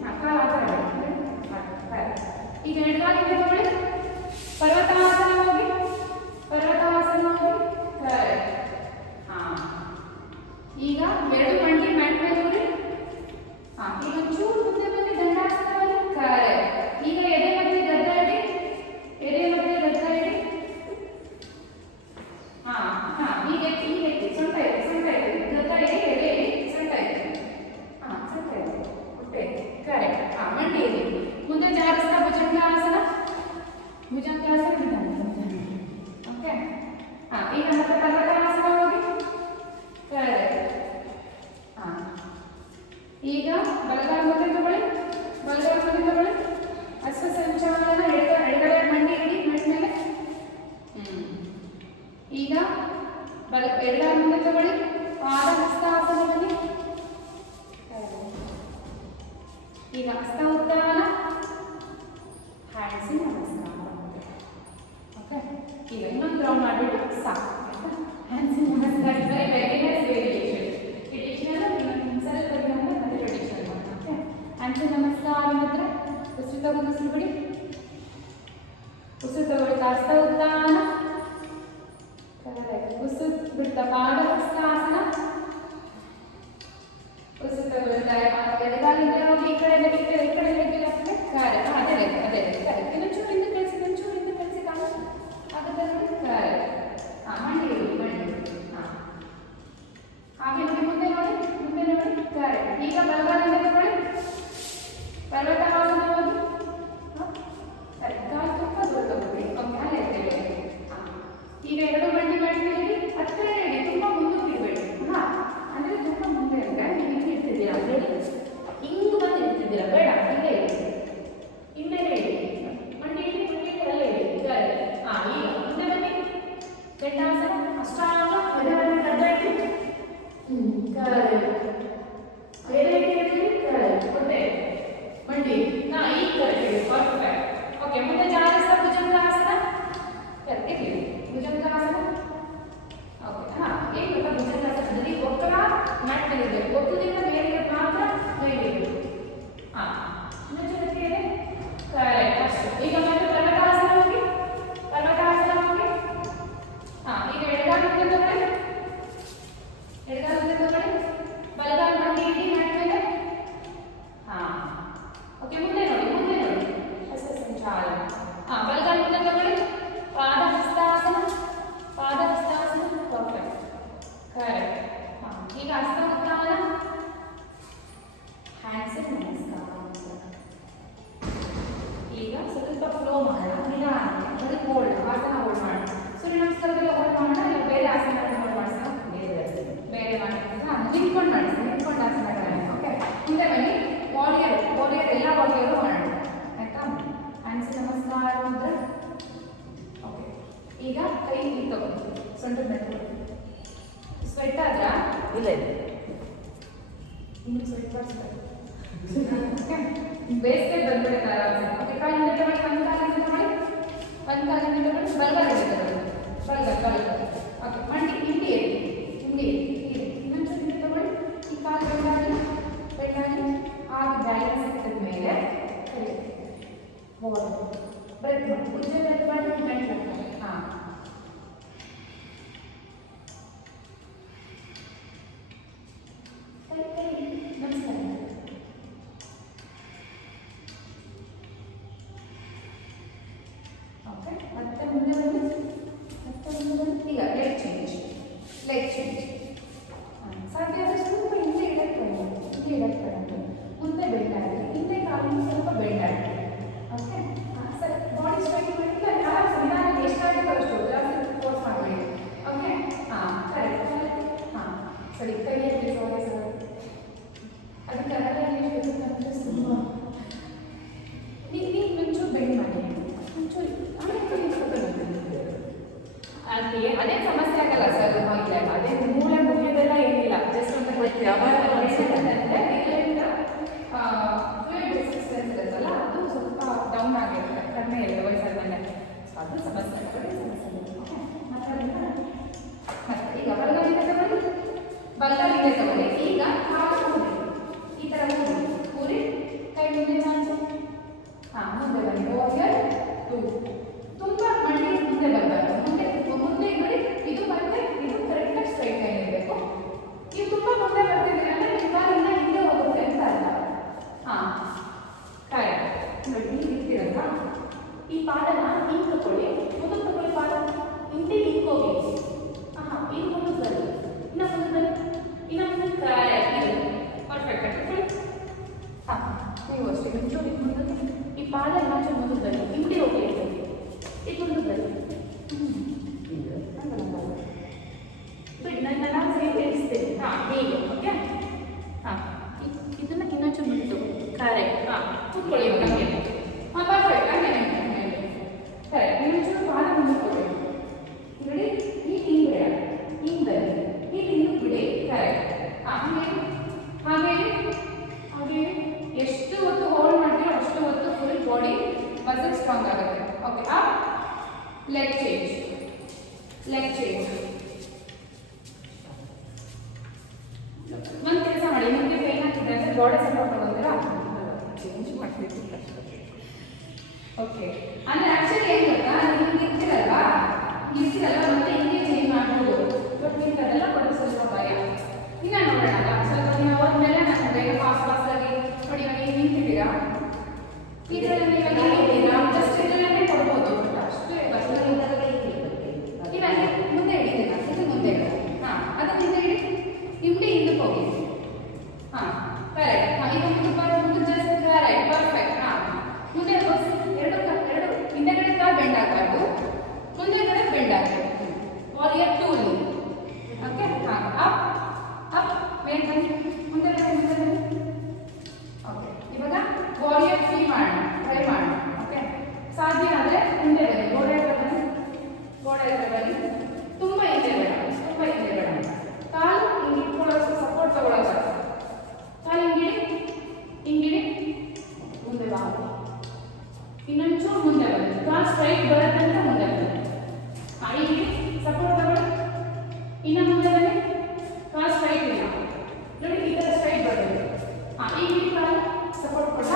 ಹಾಂ, ಕಾಲು ಆ ಥರ ಮಾಡಿ. ಕರೆಕ್ಟ್. ಈಗ ಎಡಗಾಲಿಂದ ತಗೊಳ್ಳಿ, ಪರ್ವತಾಸನ ಹೋಗಿ, ಪರ್ವತಾಸನ ಹೋಗಿ. ಕರೆಕ್ಟ್. ಹಾಂ, ಈಗ ಎರಡು ಮಂಡಿ ಮ್ಯಾಟ್ ಮೇಲೆ ಹೋಗಿ. ಹಾಂ, ಈಗ ಚೂರು ಮುಂದೆ ಬಂದು ದಂಡಾಸನ ಹೋಗಿ. ಕರೆಕ್ಟ್. ಈಗ ಎದೆ ಮತ್ತೆ ಗದ್ದ ಇಡಿ, ಎದೆ ಮತ್ತೆ ಗದ್ದ ಇಡಿ. ಹಾಂ ಹಾಂ, ಈಗ ಸೊಂಟ ಇದೆ, ಗದ್ದ ಇಡಿ, ಎದೆ ಇಡಿ, ಸೊಂಟ ಪಾದಹಸ್ತಾಸನ. ಎಡಗಾಲಿಂದ ಹೋಗಿ ಈ ಕಡೆ ನೆಟ್ಟಿದ್ದೀರಾ, ಈ ಕಡೆ ನೆಟ್ಟಿದ್ದೀರಾ. ಕರೆಕ್ಟ್. ಅದೇ ಕರೆಕ್ಟ್. ಇನ್ನೊಂಚೂರು ಹಿಂದೆ ಕಳಿಸಿ, ಇನ್ನೊಂಚೂರು ಹಿಂದೆ ಕಳಿಸಿ. ಆಗುತ್ತೆ ನೋಡಿ. ಕರೆಕ್ಟ್. ಮಂಡಿ ಇಡಿ, ಮಂಡಿ. ಹಾಗೆ ನೋಡಿ, ಮುಂದೆ ನೋಡಿ, ಮುಂದೆ ನೋಡಿ. ಕರೆಕ್ಟ್. ಈಗ ಬಲಗಾಲಿಂದ ತಗೊಳ್ಳಿ. ಪರ್ವತಾಸನ ಹೋಗಿ. ಕರೆಕ್ಟ್. ಕಾಲು ತುಂಬ ದೂರ ತಗೊಳ್ಳಿ. ಓಕೆ, ಅಲ್ಲೇ ಇರ್ತೇವೆ. ಈಗ ಎರಡು ಮಂಡಿ ಮಾಡ್ತೀವಿ. ಹತ್ತಿರ ಇಡಿ, ತುಂಬ ಮುಂದಕ್ಕೆ ಇಡಬೇಡಿ. ಅಂದರೆ ತುಂಬ ಮುಂದೆ ಅಂದರೆ ನೀವು ಹಿಂಗೆ ಇಡ್ತಿದ್ದೀರಾ, ಹಿಂಗೆ ಬಂದು ಇಡ್ತಿದ್ದೀರಾ, ಬೇಡ ಹಿಂದೆ ಇಡಿ, ಹಿಂದೆ ಇಡಿ. ಮಂಡಿ ಇಡಿ, ಮಂಡಿ ಇಡಿ, ಅಲ್ಲೇ ಇಡಿ. ಕರೆಕ್ಟ್. ಈಗ ಮುಂದೆ ಬನ್ನಿ. ದಂಡಾಸನ. ಅಷ್ಟಾಂಗ ಎಡವನ್ನು ಅಡ್ಡ ಇಡಿ. ಕರೆಕ್ಟ್. ಎಡೆ ಇಡಿ. ಕರೆಕ್ಟ್. ಹೊಟ್ಟೆ ಮಂಡಿ ಈ ಕರೆಕ್ಟ್. ಪರ್ಫೆಕ್ಟ್. ಓಕೆ, ಮುಂದೆ ಜಾಲಸ ಭುಜಂಗಾಸನ. ಕರೆಕ್ಟ್. ಇರಲಿ ಭುಜಂಗಾಸನ. ಓಕೆ, ಏನು ಗೊತ್ತಾ ಭುಜಂಗಾಸನದಲ್ಲಿ ಒತ್ತಡ ಮ್ಯಾಟ್ ಮೇಲೆ ಇರಬೇಕು. ಒತ್ತಡದಿಂದ ಬೇರೆ ಮಾತ್ರ ಮೈ ಇರಬೇಕು. ಇನ್ನೊಂದು ಇದೆ. ಕರೆಕ್ಟ್. ಅಷ್ಟೇ. ಈಗ ಮತ್ತೆ ಪರ್ವತಾಸನ ಹೋಗಿ. ಪರ್ವತಾಸನ ಹೋಗಿ. ಈಗ ಎಡಗಾಲಿಂದ ತಗೊಳ್ಳಿ. ಎಡಗಾಲಿಂದ ತಗೊಳ್ಳಿ. ಬಲಗಾಲ ಮಂಡಿ ಇಡಿ ಮ್ಯಾಟ್ ಮೇಲೆ. ಓಕೆ, ಮುಂದೆ ನೋಡಿ, ಮುಂದೆ ನೋಡಿ. ಸಂಚಾಲ. ಬಲಗಾಲಿಂದ ತಗೊಳ್ಳಿ. ಪಾದಹಸ್ತಾಸನ. ಪಾದಹಸ್ತಾಸನ. ಪರ್ಫೆಕ್ಟ್. ಕರೆಕ್ಟ್. ಈಗ ಹಸ್ತೋತ್ಥಾನ. ಹ್ಯಾಂಡ್ಸ್ ನಮಸ್ಕಾರ. ಈಗ ಸ್ವಲ್ಪ ಫ್ಲೋ ಮಾಡೋಣ, ನಿಧಾನಕ್ಕೆ. ಬರೀ ಹೋಲ್ಡ್, ಆಸನ ಹೋಲ್ಡ್ ಮಾಡೋಣ. ಸೂರ್ಯ ನಮಸ್ಕಾರದಲ್ಲಿ ಹೋಲ್ಡ್ ಮಾಡೋಣ, ಇಲ್ಲ ಬೇರೆ ಆಸನಗಳನ್ನ ಹೋಲ್ಡ್ ಮಾಡಿಸೋಣ. ಬೇರೆ ಮಾಡಿದ್ರೆ ನಿಂತ್ಕೊಂಡು ಮಾಡಿಸಿ, ನಿಂತ್ಕೊಂಡು ಆಸನಗಳನ್ನ. ಓಕೆ, ಮುಂದೆ ಬನ್ನಿ. ವಾರಿಯರ್ ಎಲ್ಲ ವಾರಿಯರು ಮಾಡೋಣ, ಆಯ್ತಾ? ಹ್ಯಾಂಡ್ಸ್ ನಮಸ್ಕಾರ ಮುದ್ರೆ. ಓಕೆ, ಈಗ ಕೈ ಇಲ್ಲಿ ತಗೊಂಡು ಸೊಂಟದ ಮೇಲೆ ಸ್ವೆಟ್ ಆದ್ರಾ? ಇಲ್ಲ ಇನ್ನು ಸ್ವೆಟ್ ಬರ್ತಾರೆ. ಬೇಸಿಗೆ ಬಂದ್ಬಿಡುತ್ತೆ ಆರಾಮ್ಸೆ. ಓಕೆ, ಕಾಲಿಂದ ತಗೊಳ್ಳಿ. ಒಂದು ಕಾಲಿಂದ ತಗೊಳ್ಳಿ. ಒಂದು ಕಾಲಿಂದ ತಗೊಳ್ಳಿ. ಬಲಗಾಲಿಂದ ತಗೊಳ್ಳಿ. ಬಲಗಾಲ. ಓಕೆ, ಮಂಡಿ ಹಿಂಡಿ ಹಿಂಡಿ ಇಡಿ. ಇನ್ನೊಂದು ಹಿಂದೆ ತಗೊಳ್ಳಿ. ಈ ಕಾಲು ಬೆಂಡಾಗಿ ಆಗ ಬ್ಯಾಲೆನ್ಸ್ ಇಟ್ಟಿದ ಮೇಲೆ ಬ್ರೆತ್ ಮಾಡಿ ಭುಜ ಬ್ರೆತ್ ಮಾಡಿ ಗಂಟು ಹಾಕ್ತಾರೆ. ನಮಸ್ಕಾರ. ಓಕೆ, ಮತ್ತೆ ಮುಂದೆ ಬಂದು ಈಗ ಲೆಗ್ ಚೇಂಜ್. ಸಾಧ್ಯ ಆದರೆ ಸ್ವಲ್ಪ ಹಿಂದೆ ಇಡಕ್ಕೆ ಮುಂದೆ ಬೆಂಡಾಗಿ, ಹಿಂದೆ ಕಾಲಿನ ಸ್ವಲ್ಪ ಬೆಂಡಾಗಿ. ಓಕೆ, ಸರಿ. ಬಾಡಿ ಸ್ಟ್ರೈಟ್ ಮಾಡಿದ್ರೆ ನಿಧಾನಕ್ಕೆ ಎಷ್ಟಾಗುತ್ತೋ ಅಷ್ಟು, ಜಾಸ್ತಿ ಫೋರ್ಸ್ ಮಾಡಬೇಡಿ. Okay, correct. ಸರಿ. ಕೈಯಲ್ಲಿ ಸೋರೆ ಅದಕ್ಕೆ ಅದೆಲ್ಲ ತುಂಬ ನೀವು ಮುಂಚೂರು ಬೆಂಡ್ ಮಾಡಿ, ಮುಂಚೂರು ಅದೇ ಸಮಸ್ಯೆ ಆಗಲ್ಲ ಸರ್. ಹಾಗೆ ಅದೇ ಮೂಳೆ ಮುಗಿಯೋದೆಲ್ಲ ಏನಿಲ್ಲ, ಜಸ್ಟ್ ಅಂತ ಫ್ಲೂಯಿಡ್ ರೆಸಿಸ್ಟೆನ್ಸ್ ಇರುತ್ತಲ್ಲ, ಅದು ಸ್ವಲ್ಪ ಡೌನ್ ಆಗಿರುತ್ತೆ, ಕಡಿಮೆ ಇರುತ್ತೆ ವಯಸ್ಸಾದ್ಮೇಲೆ. ಅದು ಸಮಸ್ಯೆ ಮತ್ತೆ ಈಗ ಬಲಗಾಲಿಂದ ತಗೊಳ್ಳಿ. ಬಲಗಾಲಿಂದ ತಗೊಳ್ಳಿ. ಈಗ ಈ ಥರ ಕೂರಿ ಕೈ ಮುಂದೆ ಚಾಚು. ಮುಂದೆ ಬನ್ನಿ. ವಾರಿಯರ್ 2. ತುಂಬ ಮಂಡಿ ಮುಂದೆ ಬರಬಾರ್ದು. ಮುಂದೆ ನೋಡಿ, ಇದು ಮತ್ತೆ ಇದು ಕರೆಕ್ಟಾಗಿ ಸ್ಟ್ರೈಟ್ ಲೈನ್ ಇರಬೇಕು. ನೀವು ತುಂಬ ಮುಂದೆ ಬರ್ತಿದ್ದೀರ ಅಂದರೆ ನಿಮ್ಮ ಕಾಲಿಂದ ಹಿಂದೆ ಹೋಗುತ್ತೆ ಅಂತ ಅಲ್ಲ. ಕರೆಕ್ಟ್. ನೋಡಿ, ನೀವು ಇರ್ತೀರಲ್ಲ, ಈ ಪಾದನ ಹಿಂಗೆ ತಗೊಳ್ಳಿ. ಮುಂದೆ ತಗೊಳ್ಳಿ. ಪಾದ ಹಿಂದೆ ಹಿಂಗೋಗಿ. ಇದು ಮುಂದೆ ಬರಲಿ. ಇನ್ನು ಮುಂದೆ ಬನ್ನಿ. ಇನ್ನು ಮುಂದೆ ಕರೆಕ್ಟ್. ಪರ್ಫೆಕ್ಟ್ ಆಗಿ ನೀವು ಅಷ್ಟೇ. ಮುಂಚೂರಿ ಮುಂದೆ ಈ ಪಾದ ಇನ್ನೊಂಚೂರು ಮುಂದೆ ಬನ್ನಿ. ಹಿಂದೆ ಹೋಗಿ ಇದು ಮುಂದೆ ಬನ್ನಿ. ಬಿಡಿ, ನಾನು ಸೇರಿ ತಿಳಿಸ್ತೇನೆ. ಹೀಗೆ. ಓಕೆ, ಇದನ್ನ ಇನ್ನೊಂಚೂರು ಮುಂದೆ ತಗೊಳ್ಳಿ. ಕರೆಕ್ಟ್. ಕೂತ್ಕೊಳ್ಳಿ. ನಮಗೆ ಪರ್ಫೆಕ್ಟ್. ಕರೆಕ್ಟ್. ಇನ್ನೊಂಚೂರು ಪಾದ ಮುಂದೆ ತಗೊಳ್ಳಿ. ಬಿಡಿ. ಹಿಂಗೆ ಬೇಡ, ಹಿಂಗೆ ಬನ್ನಿ. ಹಿಂಗೆ ಬಿಡಿ. ಕರೆಕ್ಟ್. ಹಾಗೆ ಎಷ್ಟು ಹೊತ್ತು ಹೋಲ್ಡ್ ಮಾಡ್ತೀರೋ ಅಷ್ಟು ಹೊತ್ತು ಫುಲ್ ಬಾಡಿ ಮಸಲ್ ಸ್ಟ್ರಾಂಗ್ ಆಗುತ್ತೆ. Okay, leg change. ಒಂದು ಕೆಲಸ ಮಾಡಿ, ನಿಮಗೆ ಪೇನ್ ಆಗ್ತಿದೆ ಅಂದರೆ ಬಾಡಿ ಸಪೋರ್ಟ್ ತಗೋತೀರಾ? ಚೇಂಜ್ ಮಾಡಬೇಕು. ಓಕೆ, ಅಂದರೆ ಆ್ಯಕ್ಚುಲಿ ಏನು ಗೊತ್ತಾ, ನೀವು ಇರ್ತೀರಲ್ವಾ, ಮತ್ತೆ ಹಿಂಗೆ ಚೇಂಜ್ ಮಾಡ್ಬೋದು. ಬಟ್ ನಿಮ್ಗೆ ಅದೆಲ್ಲ ಸ್ಟ್ರೈಟ್ ಬರುತ್ತೆ ಅಂತ ಮುಂದೆ ಬನ್ನಿ. ಇಲ್ಲಿ ಸಪೋರ್ಟ್ ತಗೊಳ್ಳಿ, ಇನ್ನು ಮುಂದೆ ಬನ್ನಿ. ಕಾಲು ಸ್ಟ್ರೈಟ್ ಇಲ್ಲ ನೋಡಿ, ಈ ಥರ ಸ್ಟ್ರೈಟ್ ಬರಬೇಕು. ಈಗ ಕಾಲು ಸಪೋರ್ಟ್ ಕೊಡ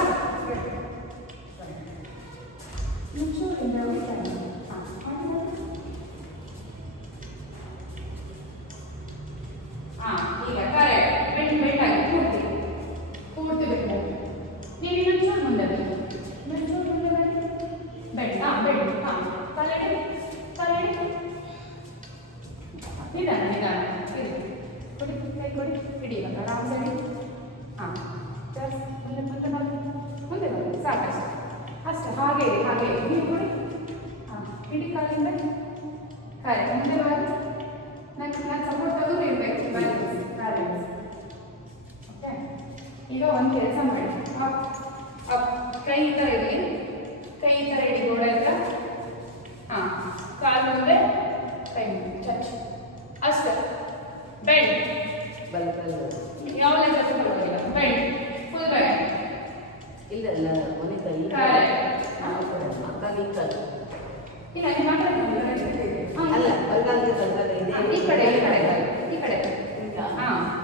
ಮುಂಚೂರಿಂದ ಈಗ ಕರೆಕ್ಟ್ ಬೆಂಡ್ ಬೆಂಡ್ ಆಗಿ ಪೂರ್ತಿ ಪೂರ್ತಿ ಬೆಂಡ್. ನೀವು ಇನ್ನೊಂಚೂರು ಮುಂದೆ ಬನ್ನಿ, ಇನ್ನೊಂಚೂರು ಮುಂದೆ ಬನ್ನಿ. ಬೆಂಡ್ ಬೆಂಡ್ ತಲೆ ತಲೆ ನಿಧಾನ ನಿಧಾನ ಕೊಡಿ, ಕೈ ಕೊಡಿ, ಹಿಡಿ ಇವಾಗ ಆರಾಮ್ ಸರಿ. ಮುಂದೆ ಮುಂದೆ ಮಾಡಿ, ಮುಂದೆ ಬನ್ನಿ, ಸಾಕಷ್ಟು ಅಷ್ಟೇ. ಹಾಗೆ ಹಾಗೆ ನೀವು ಕೊಡಿ. ಹಿಡಿ ಕಾಲಿಂದ ಕರೆಕ್ಟ್ ಮುಂದೆ ಮಾಡಿ. ನಾನು ಸಪೋರ್ಟ್ ತಗೊಂಡು ಇರಬೇಕು, ಬ್ಯಾಲೆನ್ಸ್. ಓಕೆ, ಈಗ ಒಂದು ಕೆಲಸ ಮಾಡಿ. ಅಪ್ ಅಪ್, ಕೈ ಈ ಥರ ಇರಲಿ, ಕೈ ಈ ಥರ ಇಡಿ ಗೋಡೆ ಹತ್ರ. ಕಾಲು ಮುಂದೆ, ಕೈ ಮುಂದೆ ಟಚ್ ಅಷ್ಟೇ. ಬೆಂಡ್ ಯಾವ ಲೆಕ್ಕ ತಗೊಳ್ಳಿಲ್ಲ, ಬೆಂಡ್ ಫುಲ್ ಬೆಂಡ್. ಇಲ್ಲ ಇಲ್ಲ ಮನೆ ಕೈ ಅಕ್ಕ ಈ ಕಲ್ ಇಲ್ಲ ನೀವು ಅಲ್ಲ ಬಲ್ಗಾಲಿಗೆ ತಂದಲ್ಲ ಇದೆ ಈ ಕಡೆ ಈ ಕಡೆ ಈ ಕಡೆ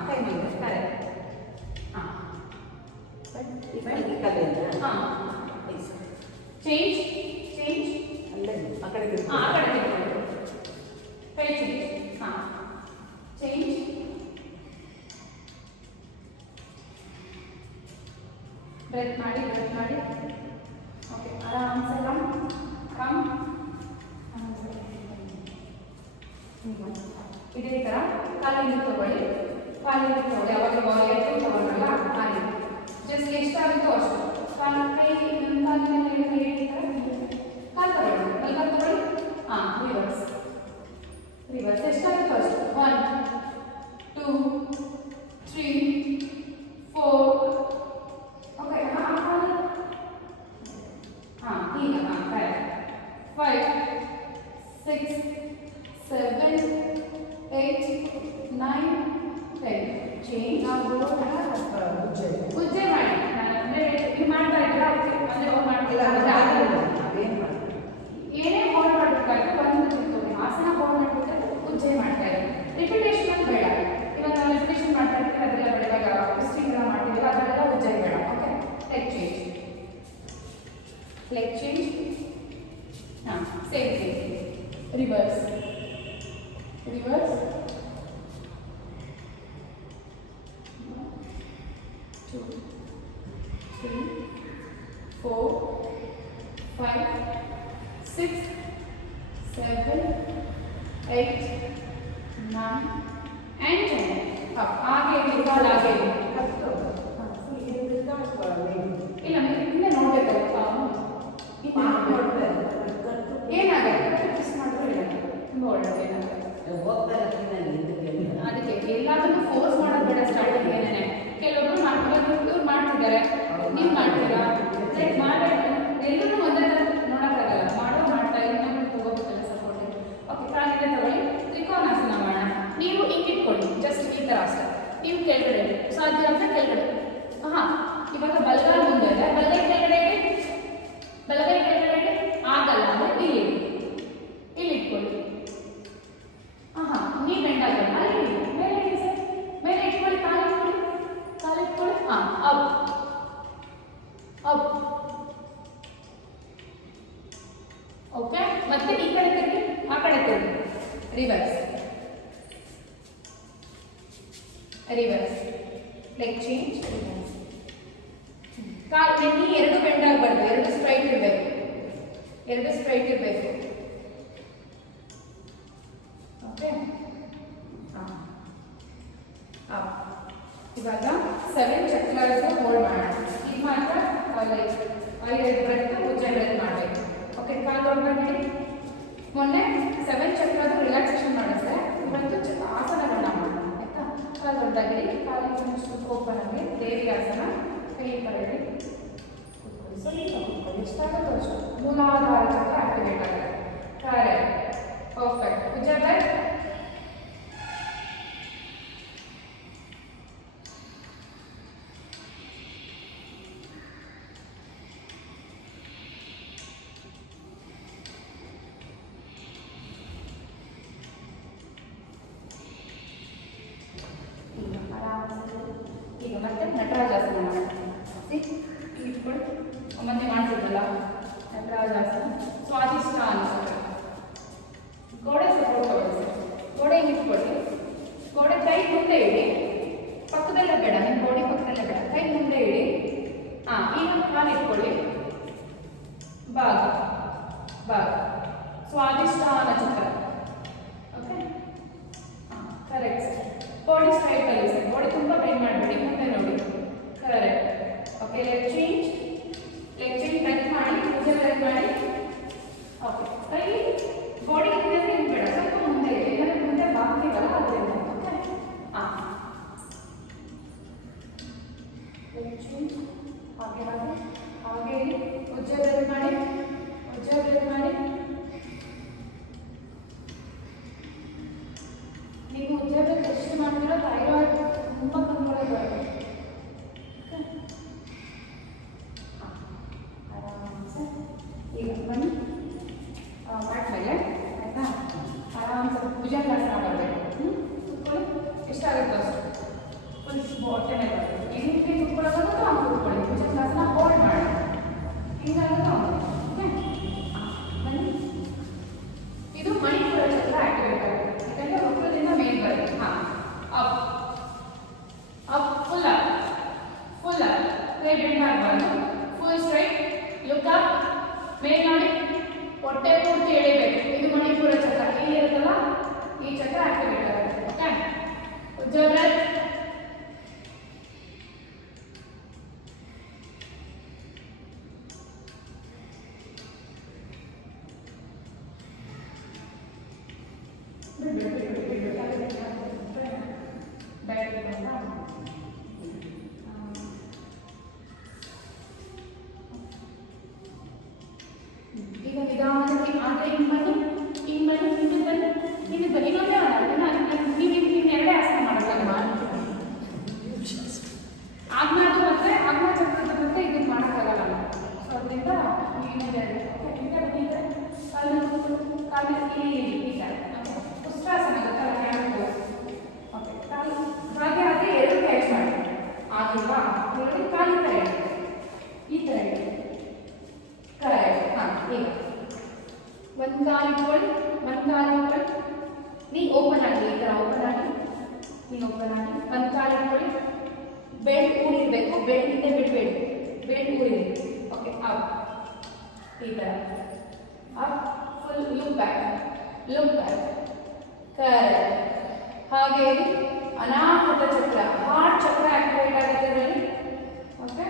ಕೈ ಮೇಲೆ ಕರೆಕ್ಟ್. ಈ ಕಲೆ ಅಂತ ಚೇಂಜ್ ಚೇಂಜ್ ಅಲ್ಲೇ ಆ ಕಡೆ ಆ ಕಡೆ ಕೈ ಚೇಂಜ್. ಚೇಂಜ್ ಬ್ರೆತ್ ಮಾಡಿ, ಬ್ರೆತ್ ಮಾಡಿ. ಓಕೆ, ಆರಾಮ್ಸೆ ಕಮ್ ಕಮ್. ಇದೇ ಥರ ಕಾಲಿಂದ ತಗೊಳ್ಳಿ, ಕಾಲಿಂದ ತಗೊಳ್ಳಿ. ಅವಾಗ ಎತ್ತು ತಗೊಳ್ಳಲ್ಲ, ಕಾಲಿಂದ ಜಸ್ಟ್ ಎಷ್ಟಾಗುತ್ತೋ ಅಷ್ಟು. ಕಾಲು ಕೈ ನನ್ನ ಕಾಲಿನ ಮೇಲೆ ಕೈ ಕಾಲು ತಗೊಳ್ಳಿ, ಕಾಲು ತಗೊಳ್ಳಿ. ರಿವರ್ಸ್ ರಿವರ್ಸ್ ಎಷ್ಟಾಗುತ್ತೋ ಅಷ್ಟು. 1 2 3 4. ಓಕೆ, ಈಗ ಕರೆಕ್ಟ್. 5 6 7 8 9 10. ಚೇಂಜ್. ನಾವು ಉಜ್ಜೆ ಮಾಡಿ. ನೀವು ಮಾಡ್ತಾ ಇದ್ದೀರಾ ಅಂದರೆ ಹೋಗಿ ಮಾಡ್ತಿಲ್ಲ, ಏನೇ ಹೋಲ್ಡ್ ಮಾಡಬೇಕಾದ್ರೆ ಒಂದು ತಿಳ್ಕೊಳ್ಳಿ. ಆಸನ ಹೋಲ್ಡ್ ಮಾಡಿಬಿಟ್ರೆ ಉಜ್ಜೆ ಮಾಡ್ತಾ ಇದ್ದೀವಿ. ರಿಪಿಟೇಷನ್ ಅಂತ ಬೇಡ. ಇವಾಗ ನಾವು ರಿಪಿಟೇಷನ್ ಮಾಡ್ತಾ ಇರ್ತೀವಿ, ಅದೆಲ್ಲ ಬೇಡ. ಇವಾಗ ಸ್ಟಿಂಗ್ ಎಲ್ಲ ಮಾಡ್ತೀವಲ್ಲ, ಅದೆಲ್ಲ ಉಜ್ಜೆ ಬೇಡ. Okay, leg change, leg change. Same thing, reverse reverse. 2 3 4 5 6 7 8 9 and 10. up. ಆगे ಕಾಲು ಆगे ಇಲ್ಲ, ಹಿಂದೆ ನೋಡ್ಬೇಕು. ಏನಾಗುತ್ತೆ ಪ್ರೆಸ್ ಮಾಡಿದ್ರೆ ಇಲ್ಲ, ತುಂಬ ಒಳ್ಳೆಯದು. ಅದಕ್ಕೆ ಎಲ್ಲದನ್ನು ಫೋರ್ಸ್ ಮಾಡೋದು ಬೇಡ. ಸ್ಟಾರ್ಟಿಂಗ್ ಏನೇನೆ ಕೆಲವೊಬ್ರು ಮಾಡ್ತಿದ್ದಾರೆ, ನೀವು ಮಾಡ್ತೀರಾ ಮಾಡಬೇಕು. ಎಲ್ಲರೂ ಒಂದೇ ಥರ ನೋಡೋಕ್ಕಾಗಲ್ಲ, ಮಾಡ್ತಾ ಇನ್ನೊಂದು ತಗೋಬೇಕಲ್ಲ ಸಪೋರ್ಟ್. ಓಕೆ, ಕಾಲಿಂದ ತಗೊಳ್ಳಿ. ತ್ರಿಕೋನಾಸನ ಮಾಡೋಣ. ನೀವು ಹಿಂಗಿಟ್ಕೊಳ್ಳಿ, ಜಸ್ಟ್ ಈ ಥರ ಅಷ್ಟೇ. ನೀವು ಕೆಳಗಡೆ ಸಾಧ್ಯ ಅಂದರೆ ಕೆಳಗಡೆ. ಇವಾಗ ಬಲಗಾಲ ಮುಂದೆ ಇದೆ, ಬಲಗೈ ಕೆಳಗಡೆ ಇಡಿ, ಬಲಗೈ ಕೆಳಗಡೆ ಇಡಿ. ಆಗಲ್ಲ ಅಂದರೆ ಇಲ್ಲಿ ಇಟ್ಕೊಳ್ಳಿ. ನೀವು ಬೆಂಡ್ ಆಗಲ್ಲ, ಅಲ್ಲಿ ಇಡಿ, ಮೇಲೆ ಇಡಿ ಸರ್, ಮೇಲೆ ಇಟ್ಕೊಳ್ಳಿ. ಕಾಲು ಇಟ್ಕೊಳ್ಳಿ. Up up. ಓಕೆ, ಮತ್ತೆ ಈ ಕಡೆ ತಿರುಗಿ, ಆ ಕಡೆ ತಿರುಗಿ. Reverse reverse. Leg change. ಕಾಲು ನೆನ್ನಿ ಎರಡು ಬೆಂಡ್ ಆಗಬಾರ್ದು, ಎರಡು ಸ್ಟ್ರೈಟ್ ಇರಬೇಕು, ಎರಡು ಸ್ಟ್ರೈಟ್ ಇರಬೇಕು. ಓಕೆ, ಇವಾಗ 7 ಚಕ್ರಾಸ್ ಹೋಲ್ಡ್ ಮಾಡೋಣ. ಇದು ಮಾತ್ರ ಲೈಕ್ 5 ಬ್ರೆತ್ ಉಜ್ಜೆ ಬ್ರೆತ್ ಮಾಡಬೇಕು. ಓಕೆ, ಕಾಲು ಹೊರಗಡೆ. ಮೊನ್ನೆ 7 ಚಕ್ರದ ರಿಲ್ಯಾಕ್ಸೇಷನ್ ಮಾಡಿದ್ರೆ ಇವತ್ತು ಆಸನಗಳನ್ನ ಮಾಡೋಣ. ಆಯ್ತಾ? ಕಾಲು ಹೊರಗಡೆ, ಕಾಲಿನ ಓಪನ್ ಆಗಿ ದೇವಿ ಆಸನ. ಕೈ ಕರಡಿ ಕೂತ್ಕೊಳ್ಳಿ. ಎಷ್ಟಾಗುತ್ತೋ ಅಷ್ಟು. ಮೂಲಾಧಾರ ಚಕ್ರ ಆಕ್ಟಿವೇಟ್ ಆಗುತ್ತೆ. Correct, perfect. ಉಜ್ಜೆ ಬ್ರೆತ್. ಈಗ ಮತ್ತೆ ನಟರಾಜಾಸನ ಮಾಡೋಣ. ಇಟ್ಕೊಳ್ಳಿ, ಮೊನ್ನೆ ಮಾಡ್ತಿದ್ರಲ್ಲ ನಟರಾಜಾಸನ. ಸ್ವಾಧಿಷ್ಠಾನ ಚಕ್ರ. ಗೋಡೆ ಸಪೋರ್ಟ್ ಕೊಡಿ ಸರ್. ಗೋಡೆ ಇಟ್ಕೊಳ್ಳಿ. ಗೋಡೆ ಕೈ ಮುಂದೆ ಇಡಿ, ಪಕ್ಕದಲ್ಲೇ ಬೇಡ, ನಿಮ್ಮ ಗೋಡೆ ಪಕ್ಕದಲ್ಲೇ ಬೇಡ, ಕೈ ಮುಂದೆ ಇಡಿ. ಈಗ ಕಾಲು ಇಟ್ಕೊಳ್ಳಿ. ಭಾಗ ಭಾಗ ಸ್ವಾಧಿಷ್ಠಾನ ಚಕ್ರ. Okay, correct sir. Body straight ಅಲ್ಲಿ ಸರ್, ಬಾಡಿ ತುಂಬ ಬೆಂಡ್ ಮಾಡಬೇಡಿ, ಮುಂದೆ ನೋಡಿ. Correct. Okay, leg change bend ಮಾಡಿ, ಭುಜ ಬೆಂಡ್ ಮಾಡಿ. ಓಕೆ, ಕೈ ಬಾಡಿ ಹಿಂದೆ ಬೇಡ, ಸ್ವಲ್ಪ ಮುಂದೆ ಇದೆ, ಯಾಕಂದ್ರೆ ಮುಂದೆ ಬಾಗ್ತೀವಲ್ಲ ಅದರಿಂದ. ಓಕೆ, ಲೆಗ್ ಚೇಂಜ್ ಹಾಗೆ ಹಾಗೆ ಹಾಗೆ ಭುಜ ಬೆಂಡ್ ಮಾಡಿ, ಭುಜ ಬೆಂಡ್ ಮಾಡಿ. ನೀವು ಉದ್ಯೋಗ ಎಷ್ಟು ಮಾಡ್ತೀರೋ ಥೈರಾಯ್ಡ್ ತುಂಬ ಕಂಟ್ರೋಲ್ ಬರುತ್ತೆ. ಆರಾಮ್ಸೆ ಈಗ ಬನ್ನಿ ಮಾಡ್ಮೇಲೆ ಆಯಿತಾ. ಆರಾಮ್ಸೆ ಭುಜಂಗಾಸನ ಬರಬೇಕು. ಕೂತ್ಕೊಳ್ಳಿ, ಎಷ್ಟಾಗುತ್ತೋ ಅಷ್ಟು ಫುಲ್ ಹೊಟ್ಟೆ ಮೇಲೆ ಬರಬೇಕು. ಹೆಂಗೆ ಕೂತ್ಕೊಳ್ಳೋದಾಗುತ್ತೋ ಹಂಗೆ ಕೂತ್ಕೊಳ್ಳಿ. ಭುಜಂಗಾಸನ ಹೋಲ್ಡ್ ಮಾಡಿ, ಹಿಂಗಾಗುತ್ತೋ ಹಂಗೆ. ಓಕೆ, ಬನ್ನಿ. ಇದು ಮಣಿಪುರ ಚಕ್ರ ಆಕ್ಟಿವೇಟ್ ಆಗುತ್ತೆ, ಯಾಕಂದರೆ ವಕ್ರದಿಂದ ಮೇಲೆ ಬರುತ್ತೆ. ಅಪ್ ಅಪ್, ಫುಲ್ ಕೈ ಬೆಂಡ್ ಮಾಡಬಾರ್ದು, ಫುಲ್ ಸ್ಟ್ರೈಟ್. ಲುಕ್ ಅಪ್, ಮೇಲೆ ನೋಡಿ, ಹೊಟ್ಟೆ ಪೂರ್ತಿ ಎಳಿಬೇಕು. ಇದು ಮಣಿಪುರ ಚಕ್ರ, ಇಲ್ಲಿ ಇರುತ್ತಲ್ಲ ಈ ಚಕ್ರ ಆಕ್ಟಿವೇಟ್ ಆಗುತ್ತೆ. ಓಕೆ, ಉಜ್ಜ ಬ್ರೆತ್. ಈಗ ನಿಧಾನಕ್ಕೆ ಆದರೆ ಹಿಂಗೆ ಬನ್ನಿ, ಹಿಂಗೆ ಬನ್ನಿ, ಹಿಂದೆ ಬನ್ನಿ, ಹಿಂದೆ ಬನ್ನಿ. ಇನ್ನೊಂದೇ ನೀವು ಎರಡೇ ಆಸನ ಮಾಡೋದಲ್ಲ. ಆಜ್ಞಾದು ಮತ್ತು ಆಜ್ಞಾ ಚಕ್ರದ ಮತ್ತೆ ಇದನ್ನು ಮಾಡೋಕ್ಕಾಗಲ್ಲ. ಸೊ ಅದರಿಂದ ಇನ್ನೊಂದು ಎರಡು. ಹಿಂದೆ ಬನ್ನಿ, ಕಾಲು ಇಲ್ಲಿ ಈಗ ಉಷ್ಟ್ರಾಸನ ಗೊತ್ತಲ್ಲ, ಯಾರು. ಓಕೆ, ಕಾಲು ಹಾಗೆ ಹಾಗೆ ಎರಡು ಕ್ಯಾಚ್ ಮಾಡಿ. ಆಗಿಲ್ವಾ, ನೋಡಿ ಕಾಲು ಈ ಥರ ಇಡಿ, ಈ ಥರ ಇಡಿ. ಕರೆಕ್ಟ್. ಈಗ ಒಂದು ಕಾಲು ಇಟ್ಕೊಳ್ಳಿ, ಒಂದು ಕಾಲು ಇಟ್ಕೊಳ್ಳಿ. ನೀವು ಓಪನ್ ಆಗಿ, ಈ ಥರ ಓಪನ್ ಆಗಿ, ನೀವು ಓಪನ್ ಆಗಿ ಒಂದು ಕಾಲು ಇಟ್ಕೊಳ್ಳಿ. ಬೆಲ್ಟ್ ಊರಿರಬೇಕು, ಬೆಲ್ಟ್ ಹಿಂದೆ ಬಿಡಬೇಡಿ, ಬೆಲ್ಟ್ ಊರಿರಿ. ಓಕೆ, ಅಪ್, ಈ ಥರ up, full look back, correct. ಹಾಗೆ ಅನಾಹತ ಚಕ್ರ, ಹಾರ್ಟ್ ಚಕ್ರ ಆಕ್ಟಿವೇಟ್ ಆಗುತ್ತೆ ಇದರಲ್ಲಿ. ಓಕೆ,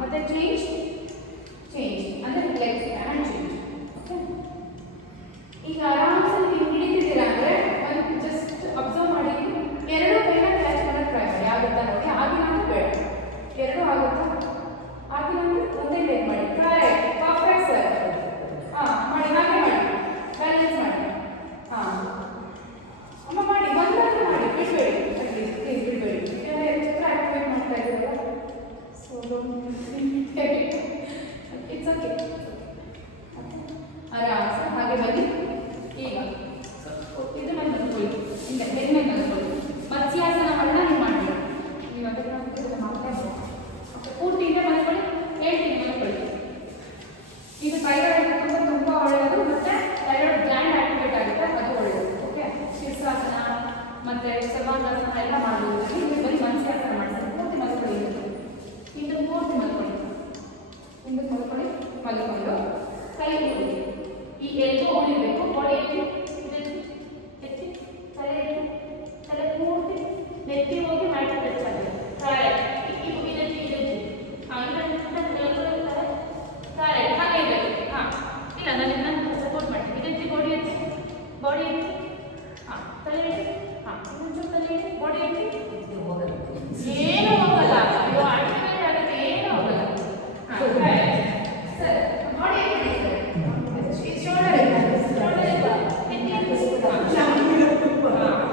ಮತ್ತೆ ಚೇಂಜ್ ಅಂದರೆ ಲೆಗ್ ಹ್ಯಾಂಡ್ ಚೇಂಜ್. ಓಕೆ, ಈಗ ಆರಾಮ್ಸೆ ನೀವು ಹಿಡಿತಿದ್ದೀರಾ ಅಂದರೆ ಒಂದು ಜಸ್ಟ್ ಅಬ್ಸರ್ವ್ ಮಾಡಿ, ಎರಡು ಕೈನ ಕ್ಯಾಚ್ ಮಾಡೋಕ್ಕೆ ಟ್ರೈ ಮಾಡಿ. ಆಗುತ್ತಾ ನೋಡಿ, ಆಗಿಲ್ಲ ಅಂದರೆ ಬೇಡ. ಎರಡು ಆಗುತ್ತಾ, ಆಗಿಲ್ಲ ಅಂದರೆ ಒಂದೇ ಲೆಗ್ ಮಾಡಿ. Correct, perfect sir. ಮಾಡಿ, ಹಾಗೆ ಮಾಡಿ, ಬ್ಯಾಲೆನ್ಸ್ ಮಾಡಿ. ಅಮ್ಮ ಮಾಡಿ, ಬಂದಾಗ ಮಾಡಿ, ಬಿಡಬೇಡಿ, ಅಟ್ಲೀಸ್ಟ್ ಪ್ಲೀಸ್ ಬಿಡಬೇಡಿ. ಚಕ್ರ ಆಕ್ಟಿವೇಟ್ ಮಾಡ್ತಾ ಇದ್ದೀರಲ್ಲ, ಸೊ ಇಟ್ಸ್ ಓಕೆ. ಆರಾಮ್ಸೆ ಹಾಗೆ ಬನ್ನಿ. ಈಗ ಇದು ಮೇಲೆ ಮಲ್ಕೊಳ್ಳಿ, ಹಿಂಗೆ ಬೆನ್ನ ಮೇಲೆ ಮಲ್ಕೊಳ್ಳಿ. ಮತ್ಸ್ಯಾಸನ ಮಾಡೋಣ, ನೀವು ಮಾಡಬೇಡಿ. ನೀವು ಅದನ್ನು ಮಾಡ್ತಾ ಇದ್ದೀವಿ. ಪೂರ್ತಿ ಹಿಂದೆ ಮಲ್ಕೊಳ್ಳಿ, ಹೇಳ್ತೀನಿ ಮಲ್ಕೊಳ್ಳಿ. ಇದು ಥೈರಾಯ್ಡ್ ತುಂಬ ಒಳ್ಳೆಯದು, ಮತ್ತು ಥೈರಾಯ್ಡ್ ಗ್ಲ್ಯಾಂಡ್ ಆಕ್ಟಿವೇಟ್ ಆಗುತ್ತೆ, ಅದು ಒಳ್ಳೆಯದು. ಓಕೆ, ಶೀರ್ಷಾಸನ ಮತ್ತು ಸರ್ವಾಂಗಾಸನ ಎಲ್ಲ ಮಾಡ್ಬೋದು. ಹಿಂದೆ ಬರೀ ಮತ್ಸ್ಯಾಸನ ಮಾಡಿಸಿ ಪೂರ್ತಿ ಮಲ್ಕೊಳ್ಳಿ. ಹಿಂದೆ ಪೂರ್ತಿ ಮಲ್ಕೊಳ್ಳಿ, ಹಿಂದೆ ಮಲ್ಕೊಳ್ಳಿ. ಮಲ್ಕೊಂಡು ಕೈ ಊರಿ, ಈ ಎಲ್ಬೋ ಉಳಿಬೇಕು. ಬಾಡಿ ಎತ್ತಿ ತಲೆ ಪೂರ್ತಿ ನೆತ್ತಿ ಹೋಗಿ ಮಾಡಿ ಟಚ್ ಆಗಿದೆ. ಕರೆಕ್ಟ್. ಇದೆತ್ತಿ ಕರೆಕ್ಟ್, ಹಾಗೆ ಇರಬೇಕು. ಇಲ್ಲ, ನಾನು ಸಪೋರ್ಟ್ ಮಾಡ್ತೀನಿ. ಇದೆತ್ತಿ ಬಾಡಿ ಎತ್ತಿ, ತಲೆ ಎತ್ತಿ, ಇನ್ನೊಂಚೂರು ತಲೆ ಎತ್ತಿ, ಬಾಡಿ ಎತ್ತಿ. ಏನೂ ಹೋಗಲ್ಲ, ಅಯ್ಯೋ ಆಕ್ಟಿವೇಟ್ ಆಗುತ್ತೆ, ಏನೂ ಹೋಗಲ್ಲ. ಸರ್, ಬಾಡಿ ಎತ್ತಿ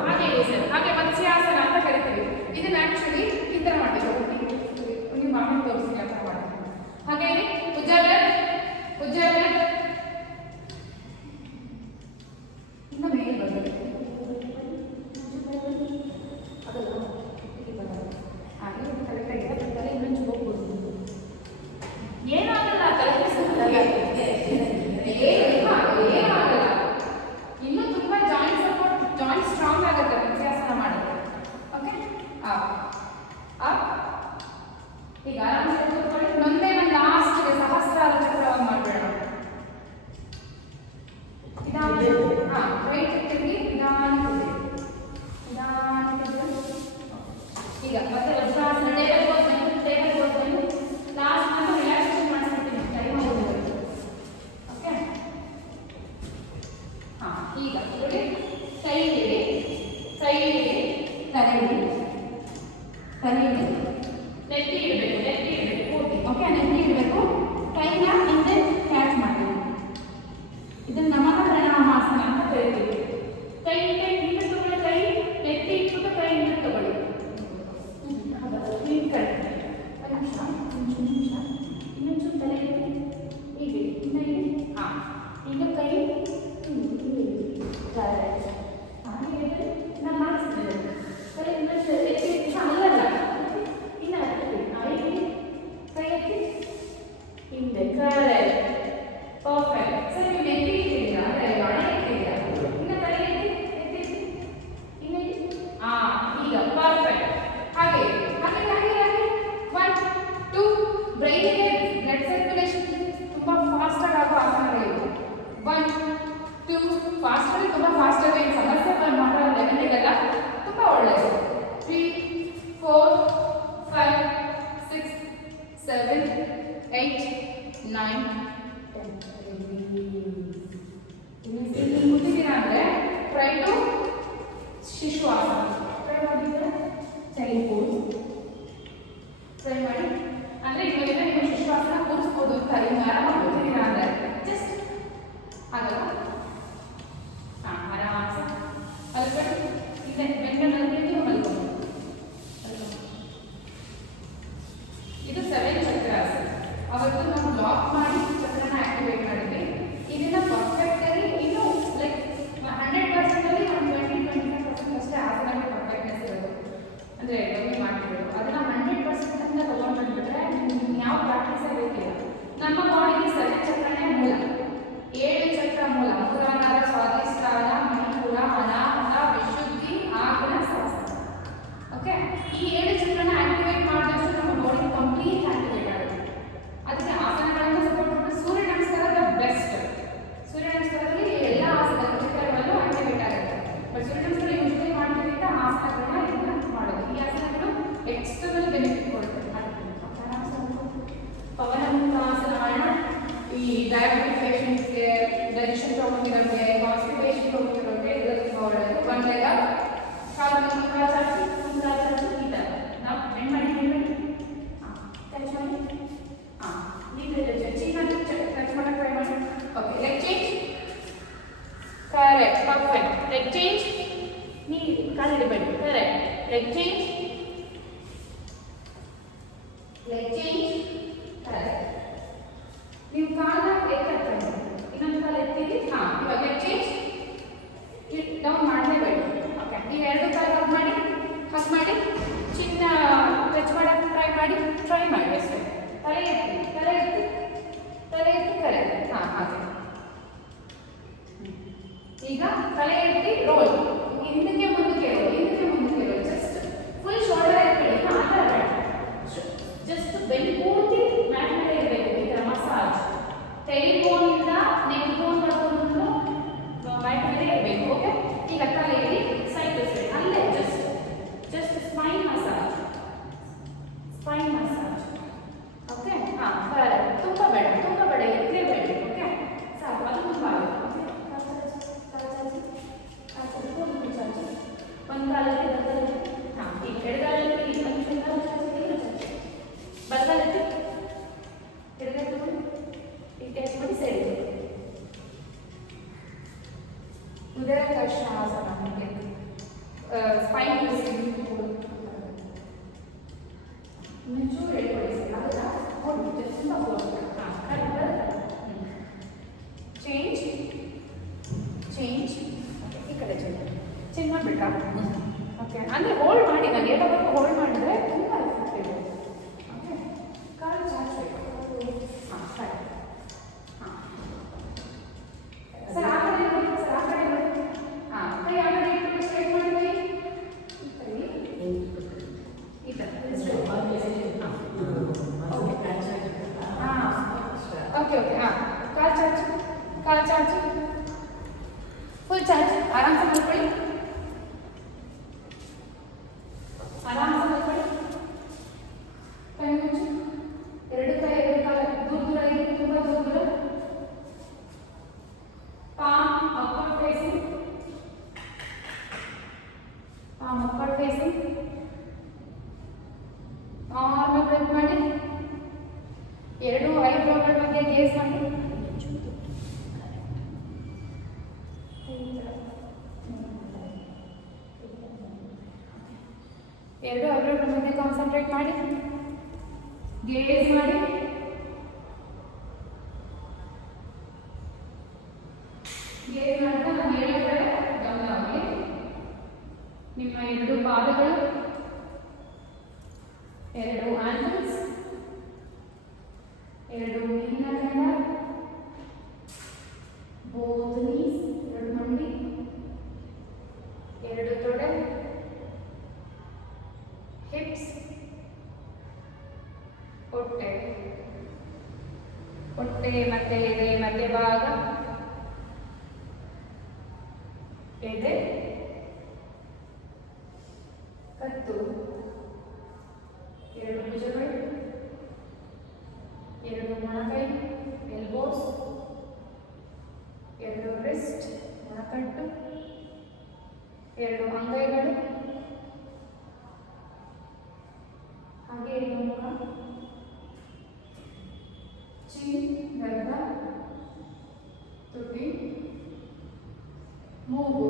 ಹಾಗೆ ಇದೆ ಸರ್. ಹಾಗೆ ಮತ್ಸ್ಯಾಸನ ಅಂತ ಕರಿತೀವಿ. ಇದನ್ನ ಆಕ್ಚುಲಿ ಈ ಥರ ಮಾಡಬೇಕು. ನೀವು ಮಾಮೂಲಿ ತೋರಿಸಿ ಆ ಥರ ಮಾಡಬೇಕು. ಹಾಗೆ ಭುಜ ಇನ್ನು ಮೇಲೆ ಬರಬೇಕು. ತಲೆ ಇಡಿ, ನೆತ್ತಿ ಇಡಬೇಕು ಪೂರ್ತಿ. ಓಕೆ, ನೆತ್ತಿ ಇಡಬೇಕು. ಕೈನ ಹಿಂದೆ ಕ್ಯಾಚ್ ಮಾಡಿ. ಇದನ್ನ ನಮನ ಪ್ರಣಾಮಾಸನ ಅಂತ ಕರಿತೀವಿ. ಕೈ ಹಿಂದೆ ತಗೊಳ್ಳಿ, ಕೈ ನೆತ್ತಿ ಇಟ್ಬಿಟ್ಟು ಕೈ ಹಿಂದೆ ತಗೊಳ್ಳಿ. ಈ ಕಡೆ ಇನ್ನೊಂಚು ತಲೆ ಹೀಗೆ ಹಿಂದೆ ಇಡಿ. ಹಾಂ, ಈಗ ಕೈ ಹಾಗೆ ನಾನು ಮಾಡಿಸ್ತಿದ್ದೆ. ಕೈ ಇನ್ನೊಂದು ಎತ್ತಿ ಅಲ್ಲಲ್ಲ, ಇನ್ನು ಐದು ಕೈ ಎತ್ತಿ ಹಿಂದೆ. Correct, perfect. ಸರ್ ನೀವು ನೆತ್ತಿ ಇಟ್ಟಿದ್ದೀರಾ ಅಂದರೆ ಹಣೆ ಇಟ್ಟಿದ್ದೀರಾ, ಇನ್ನು ತಲೆ ಎತ್ತಿ ಇನ್ನು ಈಗ ಪರ್ಫೆಕ್ಟ್. ಹಾಗೆ ಹಾಗೆ ಹಾಗೆ ಹಾಗೆ 1 2 ಬ್ರೈನಿಗೆ ಬ್ಲಡ್ ಸರ್ಕ್ಯುಲೇಷನ್ ತುಂಬ ಫಾಸ್ಟಾಗಿ ಆಗೋ ಆಸನಗಳಿವೆ. 1 2 ಫಾಸ್ಟಾಗಿ ತುಂಬ ಫಾಸ್ಟಾಗಿ ಏನು ಸಮಸ್ಯೆ ಮಾಡೋ ಲೆವೆಲಿಗೆಲ್ಲ ತುಂಬ ಒಳ್ಳೆಯದು. 3 4 5 6 7 8 9 10. ಮುಗಿದಿದ್ದೀರಾ ಅಂದರೆ ಟ್ರೈ ಟು ಶಿಶು ಆಸನ ಟ್ರೈ ಮಾಡಿದ್ರೆ ಚೈಲ್ಡ್ ಪೋಸ್ ಟ್ರೈ ಮಾಡಿ. ಅಂದರೆ ಇವಾಗ ನೀವು ಶಿಶು ಆಸನ ಕೂರಿಸ್ಬೋದು ಅಂತ ಆರಾಮಾಗಿ ಗೊತ್ತಿದ್ದೀರಾ ಅಂದರೆ ಜಸ್ಟ್ ಆಗಲ್ಲ. ಆರಾಮ ಅಲ್ಕೊಂಡು ಇದೆ ಬೆಂಗಳೂರಲ್ಲಿ ಮಲ್ಕೊಂಡು. ಇದು 7 ಚಕ್ರಾಸನ. ಅವತ್ತು ನಾವು ಲಾಕ್ ಮಾಡಿ ಚಕ್ರನ ಆಕ್ಟಿವೇಟ್ ಮಾಡಿದ್ವಿ. ಇದನ್ನ ಪರ್ಫೆಕ್ಟ್ ಆಗಿ ಇನ್ನು ಲೈಕ್ 100% ಅಲ್ಲಿ ಒಂದು 20-25% ಅಷ್ಟೇ ಆಸನಗಳು ಪರ್ಫೆಕ್ಟ್ನೆಸ್ ಇರೋದು, ಅಂದರೆ ಕಮ್ಮಿ ಮಾಡ್ತಿರೋದು. ಅದನ್ನ 100% ಅಂತ ತಗೊಂಡ್ಬಿಟ್ರೆ ಯಾವ ಪ್ರಾಕ್ಟೀಸೇ ಬೇಕಿಲ್ಲ. ನಮ್ಮ ಬಾಡಿಗೆ 7 ಚಕ್ರನೇ ಮೂಲ, 7 ಚಕ್ರ ಮೂಲ. ಮೂಲಾಧಾರ, ಸ್ವಾಧಿಷ್ಠಾನ, ಮಣಿಪುರ, ಅನಾಹತ, ವಿಶುದ್ಧಿ, ಆಗನ, ಸಹಸ್ರ. ಓಕೆ, ಈ 7 ಚಕ್ರನ ಆಕ್ಟಿವೇಟ್ ಮಾಡಿದಷ್ಟು ನಮ್ಮ ಬಾಡಿ ಕಂಪ್ಲೀಟ್ ಆಕ್ಟಿವೇಟ್ ಆಗುತ್ತೆ. ಅದಕ್ಕೆ ಆಸನಗಳನ್ನು ಸಪೋರ್ಟ್ ಮಾಡಿ ಸೂರ್ಯ ನಮಸ್ಕಾರದ ಬೆಸ್ಟ್. ಸೂರ್ಯ ನಮಸ್ಕಾರದಲ್ಲಿ ಎಲ್ಲ ಆಸನಗಳು ಆಕ್ಟಿವೇಟ್ ಆಗುತ್ತೆ. ಬಟ್ ಸೂರ್ಯ ನಮಸ್ಕಾರ ಯೂಶಲಿ ಮಾಡ್ತಿದ್ದ ಆಸನಗಳನ್ನ ಇದನ್ನ ಮಾಡೋದು. ಈ ಆಸನಗಳು ಎಕ್ಸ್ಟರ್ನಲ್ ಬೆನಿಫಿಟ್ ಕೊಡುತ್ತೆ. ಪವನಮುಕ್ತಾಸನಗಳನ್ನ ಈ ಡಯಾಬಿಟಿಕ್ ಪೇಷಂಟ್ಸ್ಗೆ, ಡೈಜೆಷನ್ ಪ್ರಾಬ್ಲಮ್ ಇರೋರಿಗೆ, ಕಾನ್ಸ್ಟಿಪೇಷನ್ ಪ್ರಾಬ್ಲಮ್ ಇರೋರಿಗೆ ಇದಕ್ಕೆ ತುಂಬ ಒಳ್ಳೆಯದು. ಒಂದು ಲೆಗ ಕಾಲು ಚಾಚಿ ಈ ಥರ ನಾವು ಬೆಂಡ್ ಮಾಡಿ ಟಚ್ ಮಾಡಿ ಚೀನ ಟಚ್ ಮಾಡಕ್ಕೆ ಟ್ರೈ ಮಾಡಿ. Okay, leg change. Correct, perfect. Leg change, ನೀ ಕಾಲು ಹಿಡಿಬೇಡಿ. Correct, leg change, leg change. Correct. ನೀವು ಕಾಲ ಎತ್ತಕ್ಕೆ ಇನ್ನೊಂದು ಕಾಲು ಎತ್ತಿರಿ. ಇವಾಗ ಲೆಗ್ ಚೇಂಜ್. ಡೌನ್ ಮಾಡಲೇಬೇಡಿ. ಓಕೆ, ನೀವು 2 ಕಾಲು ಹಗ್ ಮಾಡಿ ಚಿನ್ನ ಟಚ್ ಮಾಡಕ್ಕೆ ಟ್ರೈ ಮಾಡಿ ಅಷ್ಟೇ. ತಲೆ ಎತ್ತಿ ಕರೆಕ್ಟ್. ಹಾಗೆ ಈಗ ತಲೆ ಎತ್ತಿ ರೋಲ್, ಹಿಂದಕ್ಕೆ ಮುಂದಕ್ಕೆ ರೋಲ್. ಜಸ್ಟ್ ಫುಲ್ ಶೋಲ್ಡರ್ ಎತ್ಬಿಡಿ. ಆ ಥರ ಬೇಡ, ಜಸ್ಟ್ ಬೆನ್ನು ಪೂರ್ತಿ ಮ್ಯಾಟ್ ಮೇಲೆ ಇರಬೇಕು. ಈ ಥರ ಮಸಾಜ್ ಟೈಲ್ ಬೋನಿಂದ ನೆಕ್ ಬೋನ್ ಬರ್ಕೊಂಡು ಮ್ಯಾಟ್ ಮೇಲೆ ಇರಬೇಕು. ಓಕೆ, ಈಗ ತಲೆ ಎತ್ತಿ ಸೈಡ್ ಟು ಸೈಡ್, ಅಲ್ಲೇ just spine massage. Okay, correct. ತುಂಬ ಬೇಡ ಎತ್ತಲೇಬೇಡಿ. ಓಕೆ, ಸಾಕು, ಅದು ತುಂಬ ಆಗುತ್ತೆ. ಒಂದು ಕಾಲಕ್ಕೆ ಈಗ ಎಡಗಾಲಲ್ಲಿ ಬಲಗಾಲಕ್ಕೆ ಎಡಗಾಲ ಟಚ್ ಮಾಡಿ ಸೈಡ್. ಉದರಕರ್ಷಾಸನ, ಸ್ಪೈನ್ ಇನ್ನೊಂಚೂರು ಹೇಳ್ಕೊಡಿ ಸರ್. ಅದಲ್ಲ ನೋಡಿ, ತುಂಬ ಚೇಂಜ್. ಈ ಕಡೆ ಚೇಂಜ್ ಮಾಡಿಬಿಟ್ಟ. ಓಕೆ, ಅಂದರೆ ಹೋಲ್ಡ್ ಮಾಡಿ, ನಾನು ಹೇಳೋದಕ್ಕೆ ಹೋಲ್ಡ್ ಮಾಡಿದರೆ ತುಂಬ ಎಫೆಕ್ಟಿವ್. ಓಕೆ, ಕಾಲು ಚಾಚಬೇಕು. ಸರ್ ಆ ಕಡೆ ನೋಡಿ. ಕೈ ಆ ಕಡೆ ಇಟ್ಟು ಸ್ಟ್ರೈಟ್ ಮಾಡಿ. ಈ ಥರ ಓಕೆ. ಕಾಲು ಚಾಚು ಫುಲ್ ಚಾಚು. ಆರಾಮ್ಸೆ ಮಲ್ಕೊಳ್ಳಿ. ಕೈ ಮುಚ್ಚು. 2 ಕೈ 2 ಕಾಲ ದೂರ ಇರಿ, ತುಂಬ ದೂರ. palm upward facing. ಕಡೆ ಗೇಸ್ ಮಾಡಿ. ಎರಡು ಅವರ ಮಧ್ಯೆ ಕಾನ್ಸಂಟ್ರೇಟ್ ಮಾಡಿ, ಗೇಸ್ ಮಾಡಿ. ಗೇಸ್ ಮಾಡ್ತಾ ನಾನು ಹೇಳಿದ್ರೆ ಗಮನ ಆಗಲಿ. ನಿಮ್ಮ ಎರಡು ಪಾದಗಳು, ಎರಡು ಆಂಕಲ್ಸ್, ಎರಡು ಹಿಂದಿನ ಕಂಡ, ಬೋತ್ ನೀಸ್, ಎರಡು ಮಂಡಿ, ಎರಡು ತೊಡೆ, ಹಿಪ್ಸ್, ಹೊಟ್ಟೆ, ಹೊಟ್ಟೆ ಮತ್ತೆ ಎದೆ ಮಧ್ಯಭಾಗ, ಎದೆ, ಕತ್ತು, ಎರಡು ಭುಜಗಳು, ಎರಡು ಮೊಣಕೈ ಎಲ್ಬೋಸ್, ಎರಡು ರಿಸ್ಟ್ ಮೊಣಕಟ್ಟು, ಎರಡು ಅಂಗೈಗಳು, ಹಾಗೆ ಮುಖ, ಚಿನ್, ಗರ್ಭ, ತುಟಿ, ಮೂಗು,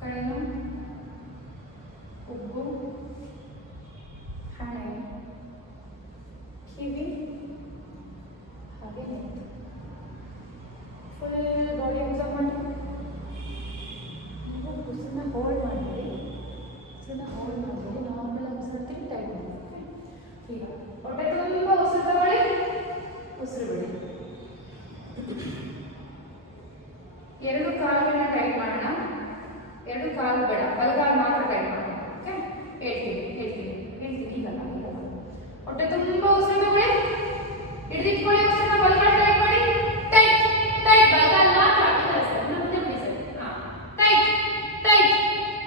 ಕಣ್ಣು, ಉಬ್ಬು, ಹಣೆ, ಕಿವಿ, ಹಾಗೆ ನೆತ್ತು. ಫುಲ್ ಬಾಡಿ ಅಬ್ಸರ್ವ್ ಮಾಡಿ. ನೀವು ಉಸಿರನ್ನ ಹೋಲ್ಡ್ ಮಾಡಿರಿ, ಉಸಿರನ್ನ ಹೋಲ್ಡ್ ಮಾಡಿರಿ. ನಾರ್ಮಲ್ ಅಬ್ಸರ್ವ್ ಟೈಮ್ ಮಾಡುತ್ತೆ. ಈಗ ಹೊಟ್ಟೆ ತುಂಬ ಉಸಿರು ತಗೊಳ್ಳಿ, ಉಸಿರು ಬಿಡಿ. ಎರಡು ಕಾಲುಗಳನ್ನ ಟೈಟ್ ಮಾಡೋಣ. ಎರಡು ಕಾಲು ಬೇಡ, ಬಲಗಾಲು ಮಾತ್ರ ಟೈಟ್ ಮಾಡೋಣ. ಓಕೆ, ಹೇಳ್ತೀನಿ ಈಗಲ್ಲ. ಹೊಟ್ಟೆ ತುಂಬ ಉಸಿರು ತಗೊಳ್ಳಿ, ಹಿಡಿದಿಟ್ಕೊಳ್ಳಿ ಉಸಿರನ್ನ. ಬಲಗಾಲು ಟೈಟ್ ಮಾಡಿ, ಟೈಟ್ ಟೈಟ್, ಬಲಗಾಲು ಮಾತ್ರ. Tight tight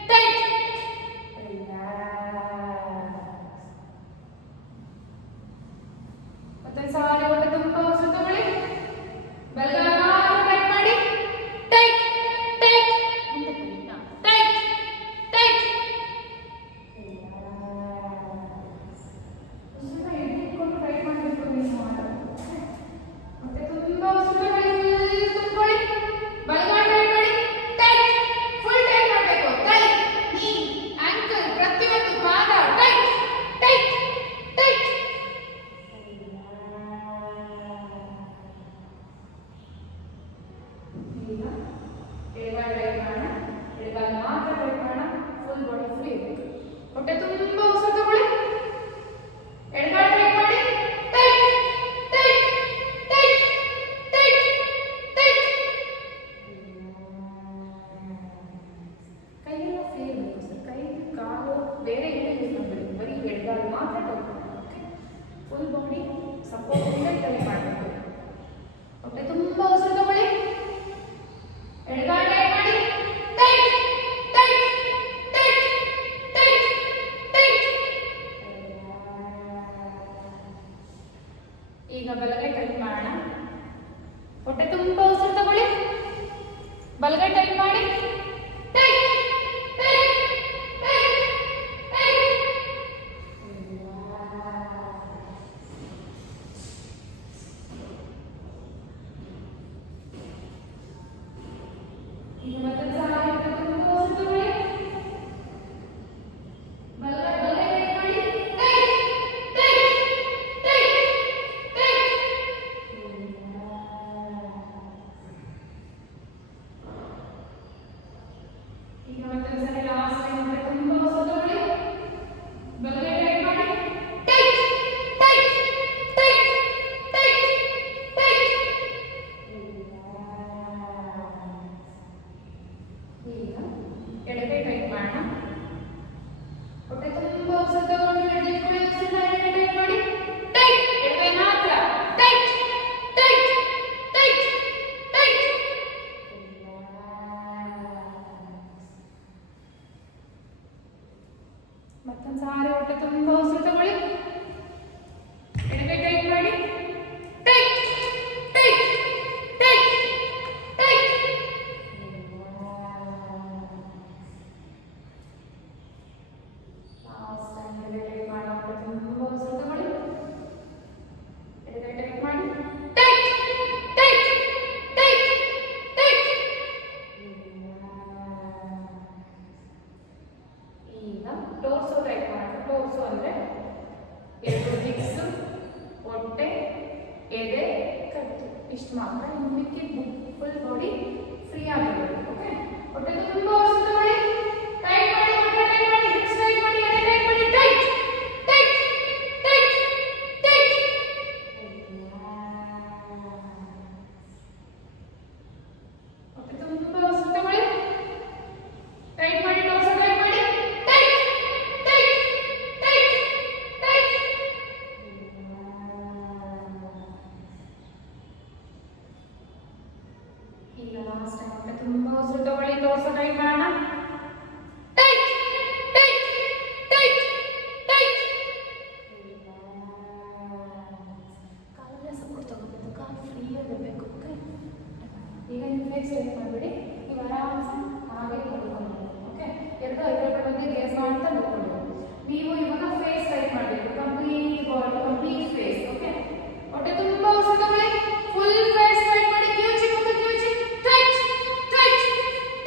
tight. ಮತ್ತೆ ಸಾರಿ ಹೊಟ್ಟೆ ತುಂಬ ಉಸಿರು ತಗೊಳ್ಳಿ, ಬಲಗಾಲು ಮಾತ್ರ ಟೈಟ್ ಮಾಡಿ, ಟೈಟ್ ಟೈಟ್ ಟೈಟ್ ಟೈಟ್. ಉಸಿರನ್ನ ಹಿಡಿದಿಟ್ಕೊಂಡು ಟೈಟ್ ಮಾಡಬೇಕು ನೀವು ಮಾತ್ರ. ಮತ್ತೆ ತುಂಬ ಉಸಿರು ತಗೊಳ್ಳಿ, ತುಂಬಿಕೊಳ್ಳಿ, ಬಲಗಾಲು ಟೈಟ್ ಮಾಡಿ, ಟೈಟ್, ಫುಲ್ ಟೈಟ್ ಮಾಡಬೇಕು. ಟೈಟ್, ನೀ, ಆಂಕಲ್, ಪ್ರತಿಯೊಂದು ಪಾದ ಟೈಟ್ ಟೈಟ್ ಟೈಟ್. ಈಗ ಎಡಗಾಲು ಟೈಟ್ ಮಾಡೋಣ, ಎಡಗಾಲು ಮಾತ್ರ ಟೈಟ್ ಮಾಡೋಣ. ಫುಲ್ ಬಾಡಿ ಫ್ರೀ ಇರಬೇಕು. ಹೊಟ್ಟೆ ತುಂಬ ಉಸಿರು ತಗೊಳ್ಳಿ, ಎಡಗಾಲು ಟೈಟ್ ಮಾಡಿ, tight tight tight tight tight. ಕೈಯೆಲ್ಲ ಫ್ರೀ ಇರಬೇಕು ಸರ್. ಕೈ ಕಾಲು ಬೇರೆ ಎಲ್ಲ ಯೂಸ್ ಮಾಡಬೇಕು, ಬರೀ ಎಡಗಾಲು ಮಾತ್ರ ಟೈಟ್ ಮಾಡಬೇಕು. ಓಕೆ, ಫುಲ್ ಬಾಡಿ ಸಪೋರ್ಟ್ ಇಂದ ಟೈಟ್ ಮಾಡಬೇಕು. ಹೊಟ್ಟೆ ತುಂಬ ಉಸಿರು ತಗೊಳ್ಳಿ, ಎಡಗಾಲು ಟೈಟ್ ಮಾಡಿ, tight tight tight tight tight. ಈಗ ಬಲಗೈ ಟೈಟ್ ಮಾಡೋಣ. ಹೊಟ್ಟೆ ತುಂಬ ಉಸಿರು ತಗೊಳ್ಳಿ, ಬಲಗೈ ಟೈಟ್ ಮಾಡಿ, ಟೈಟ್ ಟೈಟ್ ಟೈಟ್ ಟೈಟ್. ಈಗ ಮತ್ತೆ ಸಾರಿ ಹೊಟ್ಟೆ ತುಂಬ ಉಸಿರು ತಗೊಳ್ಳಿ, ಬಲಗೈ ಟೈಟ್ ಮಾಡಿ, ಟೈಟ್ ಟೈಟ್ ಟೈಟ್ ಟೈಟ್. ಈಗ ಮತ್ತೆ ಸರಿ ಲಾಸ್ಟ್ ಟೈಮ್ ಹೊಟ್ಟೆ ತುಂಬ ಉಸಿರು ತಗೊಳ್ಳಿ, ಬಲಗೈ ಟೈಟ್ ಮಾಡಿ, tight tight tight tight tight. ಈಗ ಎಡಗೈ ಟೈಟ್ ಮಾಡೋಣ. ಹೊಟ್ಟೆ ತುಂಬ ಉಸಿರು ತಗೊಂಡು ಹಿಡಿದಿಟ್ಕೊಳ್ಳಿ, ಉಸಿರನ್ನ ಎಡಗೈ ಟೈಟ್ ಮಾಡಿ, ಟೈಟ್, ಎಡಗೈ ಮಾತ್ರ, ಟೈಟ್ ಟೈಟ್ ಟೈಟ್ ಟೈಟ್. ಮತ್ತೊಂದು ಸಾರಿ ಹೊಟ್ಟೆ ತುಂಬ ಉಸಿರು ತಗೊಳ್ಳಿ, ಎಡಗೈ ಟೈಟ್ ಮಾಡಿ, tight tight tight tight. Last time ಎಡಗೈ ಟೈಟ್ ಮಾಡೋಣ. ಹೊಟ್ಟೆ ತುಂಬ ಉಸಿರು ತಗೊಳ್ಳಿ, ಎಡಗೈ ಟೈಟ್ ಮಾಡಿ, ಇಷ್ಟು ಮಾತ್ರ. ಇನ್ನು ಮಿಕ್ಕಿದ ಫುಲ್ ಬಾಡಿ ಫ್ರೀ ಆಗಿರಬೇಕು. ಓಕೆ, ಹೊಟ್ಟೆ ತುಂಬ ಉಸಿರು ತಗೊಳ್ಳಿ. ಟೈಟ್ ಮಾಡಿ, ಹೊಟ್ಟೆ ಟೈಟ್ ಮಾಡಿ, ಹಿಪ್ಸ್ ಟೈಟ್ ಮಾಡಿ, ಎದೆ ಟೈಟ್ ಮಾಡಿ. Tight tight tight tight. ಹೊಟ್ಟೆ ತುಂಬ ಉಸಿರು ತಗೊಳ್ಳಿ. ಟೈಟ್ ಮಾಡಿ, ಡೋರ್ಸ್ ಟೈಟ್ ಮಾಡಿ. Tight tight tight tight. ಈಗ ಲಾಸ್ಟ್ ಟೈಮ್ ಹೊಟ್ಟೆ ತುಂಬ ಉಸಿರು ತಗೊಳ್ಳಿ. ಡೋರ್ಸ್ ಟೈಟ್ ಮಾಡೋಣ. Tight tight tight tight. ಕಾಲನ್ನ ಸಪೋರ್ಟ್ ತಗೋಬೇಕು, ಕಾಲು ಫ್ರೀ ಆಗಿರಬೇಕು. ಓಕೆ, ಈಗ ನೀವು ಫೇಸ್ ಟೈಟ್ ಮಾಡಿಬಿಡಿ. ನೀವು ಆರಾಮ್ಸೆ ಹಾಗೆ ಕೊಡ್ಕೊಂಡು. ಓಕೆ, ಎರಡು ಐಬ್ರೋಗಳ ಮಧ್ಯೆ ಗೇಸ್ ಮಾಡ್ತಾ ನೋಡ್ಕೊಂಡು ನೀವು ಇವಾಗ ಫೇಸ್ ಟೈಟ್ ಮಾಡಬೇಕು. Complete body, complete face. Okay, ಹೊಟ್ಟೆ ತುಂಬ ಉಸಿರು ತಗೊಳ್ಳಿ. ಫುಲ್ ಫೇಸ್ ಟೈಟ್ ಮಾಡಿ. ಕಿವುಚಿ ಮುಖ ಕಿವುಚಿ. Tight tight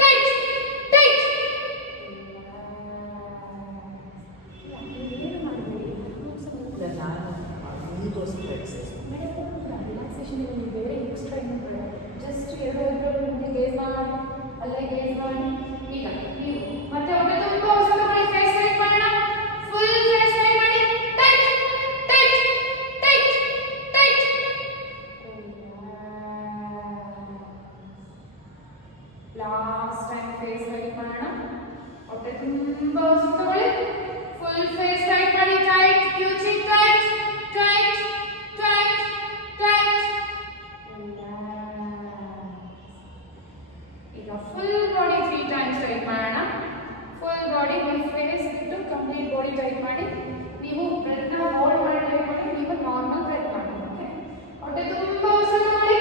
tight tight. ಏನು ಮಾಡಬೇಡಿ, ರಿಲ್ಯಾಕ್ಸೇಷನ್ ಇದೆ. ನೀವು ಬೇರೆ ಎಕ್ಸ್ಟ್ರಾ ಏನು ಬೇಡ. ಜಸ್ಟ್ ಎರಡು ಐಬ್ರೋಗಳ ಮಧ್ಯೆ ಗೇಸ್ ಮಾಡಿ, ಅಲ್ಲೇ ಗೇಸ್ ಮಾಡಿ. ಈಗ ನೀವು ಮತ್ತೆ ಹೊಟ್ಟೆ ತುಂಬ ಉಸಿರು ತಗೊಳ್ಳಿ. ಫೇಸ್ ಟೈಟ್ ಮಾಡೋಣ. ಫುಲ್ ಫೇಸ್ ಟೈಟ್ ಮಾಡಿ. Tight tight tight tight. Last time face tight ಮಾಡೋಣ. ಹೊಟ್ಟೆ ತುಂಬ ಉಸಿರು ತಗೊಳ್ಳಿ. ಫುಲ್ ಫೇಸ್ ಟೈಟ್ ಮಾಡಿ. ಟೈಟ್ ಕಿವುಚಿ. Tight tight tight tight. ಈಗ ಫುಲ್ ಬಾಡಿ 3 ಟೈಮ್ಸ್ ಟೈಟ್ ಮಾಡೋಣ. ಫುಲ್ ಬಾಡಿ ನೀವು ಫೇಸ್ ಬಿಟ್ಟು ಕಂಪ್ಲೀಟ್ ಬಾಡಿ ಟೈಟ್ ಮಾಡಿ. ನೀವು ಬ್ರೆಡ್ನ ಹೋಲ್ಡ್ ಮಾಡಿ ಟೈಟ್ ಮಾಡಿ. ನೀವು ನಾರ್ಮಲ್ ಟೈಟ್ ಮಾಡಿ. ಓಕೆ, ಹೊಟ್ಟೆ ತುಂಬ ಉಸಿರು ತಗೊಳ್ಳಿ.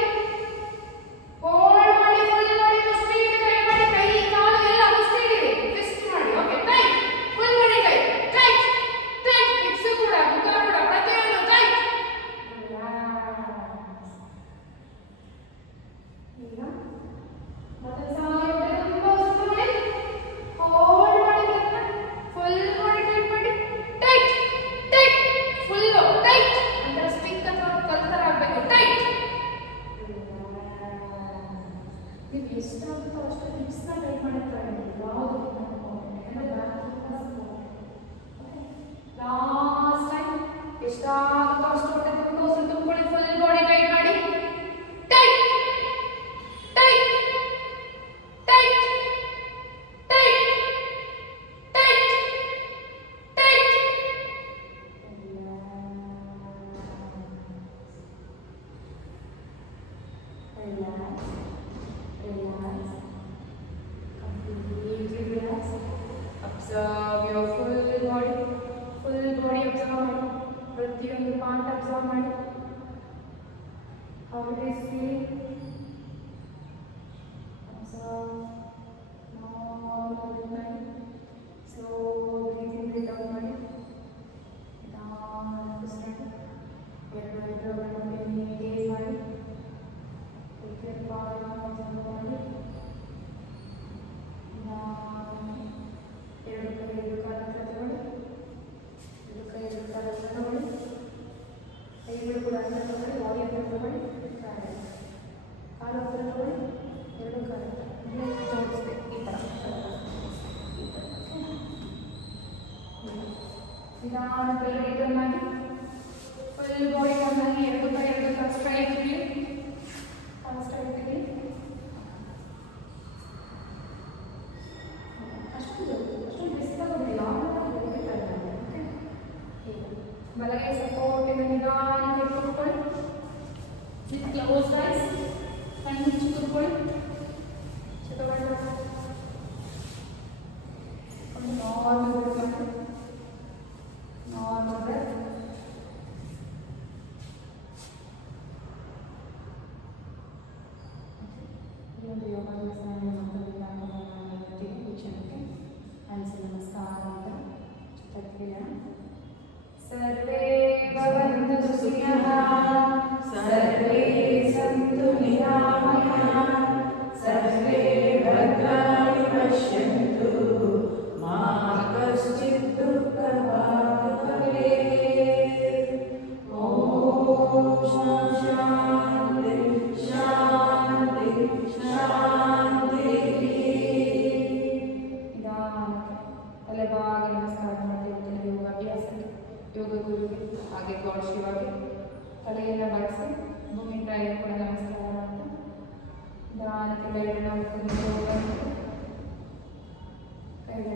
ಹೋಲ್ಡ್ ಮಾಡಿ. ಫುಲ್ ಬಾಡಿ ಮುಷ್ಟಿ ಹಿಡಿದು ಟೈಟ್ ಮಾಡಿ. ಕೈ ಕಾಲು ಎಲ್ಲ ಮುಷ್ಟಿ ಹಿಡಿದು ಟ್ವಿಸ್ಟ್ ಮಾಡಿ. Okay, tight. Full body tight tight tight. Hips ಕೂಡ, ಮುಖ ಕೂಡ, ಪ್ರತಿಯೊಂದು ಟೈಟ್. ಈಗ ಮತ್ತೆ ಸಾರಿ ಹೊಟ್ಟೆ ತುಂಬ ಉಸಿರು ತಗೊಳ್ಳಿ. ಹೋಲ್ಡ್ ಮಾಡಿ ಬ್ರೆಡ್ನ. ಫುಲ್ ಬಾಡಿ ಟೈಟ್ ಮಾಡಿ. Tight tight full tight. ಅಂದ್ರೆ ಸ್ಟಿಕ್ ಅಥವಾ ಕಲ್ ಥರ ಆಗಬೇಕು. ಟೈಟ್. ನೀವು ಎಷ್ಟಾಗುತ್ತೋ ಅಷ್ಟು ಹಿಪ್ಸ್ನ ಟೈಟ್ ಮಾಡುತ್ತಾರೆ. ಯಾವುದು ಲಾಸ್ಟ್ ಟೈಮ್ ಎಷ್ಟಾಗುತ್ತೋ ಅಷ್ಟು ಹೊಟ್ಟೆ ತುಂಬ ಉಸಿರು ತುಂಬಿಕೊಳ್ಳಿ. ಫುಲ್ ಬಾಡಿ ಟೈಟ್ ಮಾಡಿ. Tight tight tight tight tight tight. Relax, relax, completely relax. Observe your full body observe ಮಾಡಿ. ಪ್ರತಿಯೊಂದು ಪಾರ್ಟ್ ಅಬ್ಸರ್ವ್ ಮಾಡಿ. How it is feeling. Observe. Normal breathing. Slow breathing, breathe out ಮಾಡಿ. ನಿಧಾನಕ್ಕೆ start. ಎರಡು ಐಬ್ರೋಗಳ ಮಧ್ಯೆ ನೀವು ಗೇಸ್ ಮಾಡಿ. ಪ್ರತಿಯೊಂದು ಪಾರ್ಟ್ನ ಅಬ್ಸರ್ವ್ ಮಾಡಿ. ಎರಡು ಕಾಲ ಹತ್ರ ತಗೊಳ್ಳಿ. ಎರಡು ಕೈ ಎರಡು ಕಾಲ ಹತ್ರ ತಗೊಳ್ಳಿ. ಕೈಗಳು ಕೂಡ ಹತ್ರ ತಗೊಳ್ಳಿ. ಬಾಡಿ ಹತ್ರ ತಗೊಳ್ಳಿ. ಕಾಲು ಹತ್ರ ತಗೊಳ್ಳಿ. ಎರಡು ಕಾಲ ಜೋಡಿಸ್ಬೇಕು. ಈ ಥರ ನಿಧಾನ ಕೆಳಗೆ ರಿಟರ್ನ್ ಆಗಿ. ಫುಲ್ ಬಾಡಿ ಬಂದಾಗಿ ಎರಡು ಕೈ ಎರಡು ಕಾಲ ಸ್ಟ್ರೈಟ್ ಇರಲಿ. ಕಾಲು ಸ್ಟ್ರೈಟ್ ಇರಲಿ. ಅಷ್ಟೊಂದು ರಿಸ್ಕ್ ತಗೊಂಡಿಲ್ಲ. ಬಲಗೈ ಸಪೋರ್ಟಿಂದ ನಿಧಾನಕ್ಕೆ ಕೂತ್ಕೊಳ್ಳಿ. With close eyes. ಕಣ್ಣು ಮುಚ್ಚಿ ಕೂತ್ಕೊಳ್ಳಿ. ನಾರ್ಮಲ್ ಬ್ರೆತ್ ಮಾಡಿ. Normal breath. ಒಂದು ಯೋಗಾಸನ ವೀಕ್ಷಣೆಗೆ ಹಂಸ ನಮಸ್ಕಾರ ಅಂತ ತರ್ತೀರಾ. ಸರ್ವೇ ಭವಂತು ಸುಖಿನಃ ಸರ್ವೇ ಸಂತು ನಿರಾಮಯಾಃ ಯೋಗ ಗುರುಗೆ ಹಾಗೆ ಗಾಡ್ ಶಿವಾಗೆ ತಲೆಯೆಲ್ಲ ಬಾಗಿಸಿ ಭೂಮಿ ತಾಯಿಯ ಕೂಡ ನಮಸ್ಕಾರ ಮಾಡ್ತಾ ನಿಧಾನಕ್ಕೆ ಬೆರಳನ್ನ ಮುಖದಿಂದ ಹೋಗ್ಬಂದು ಕೈಗೆ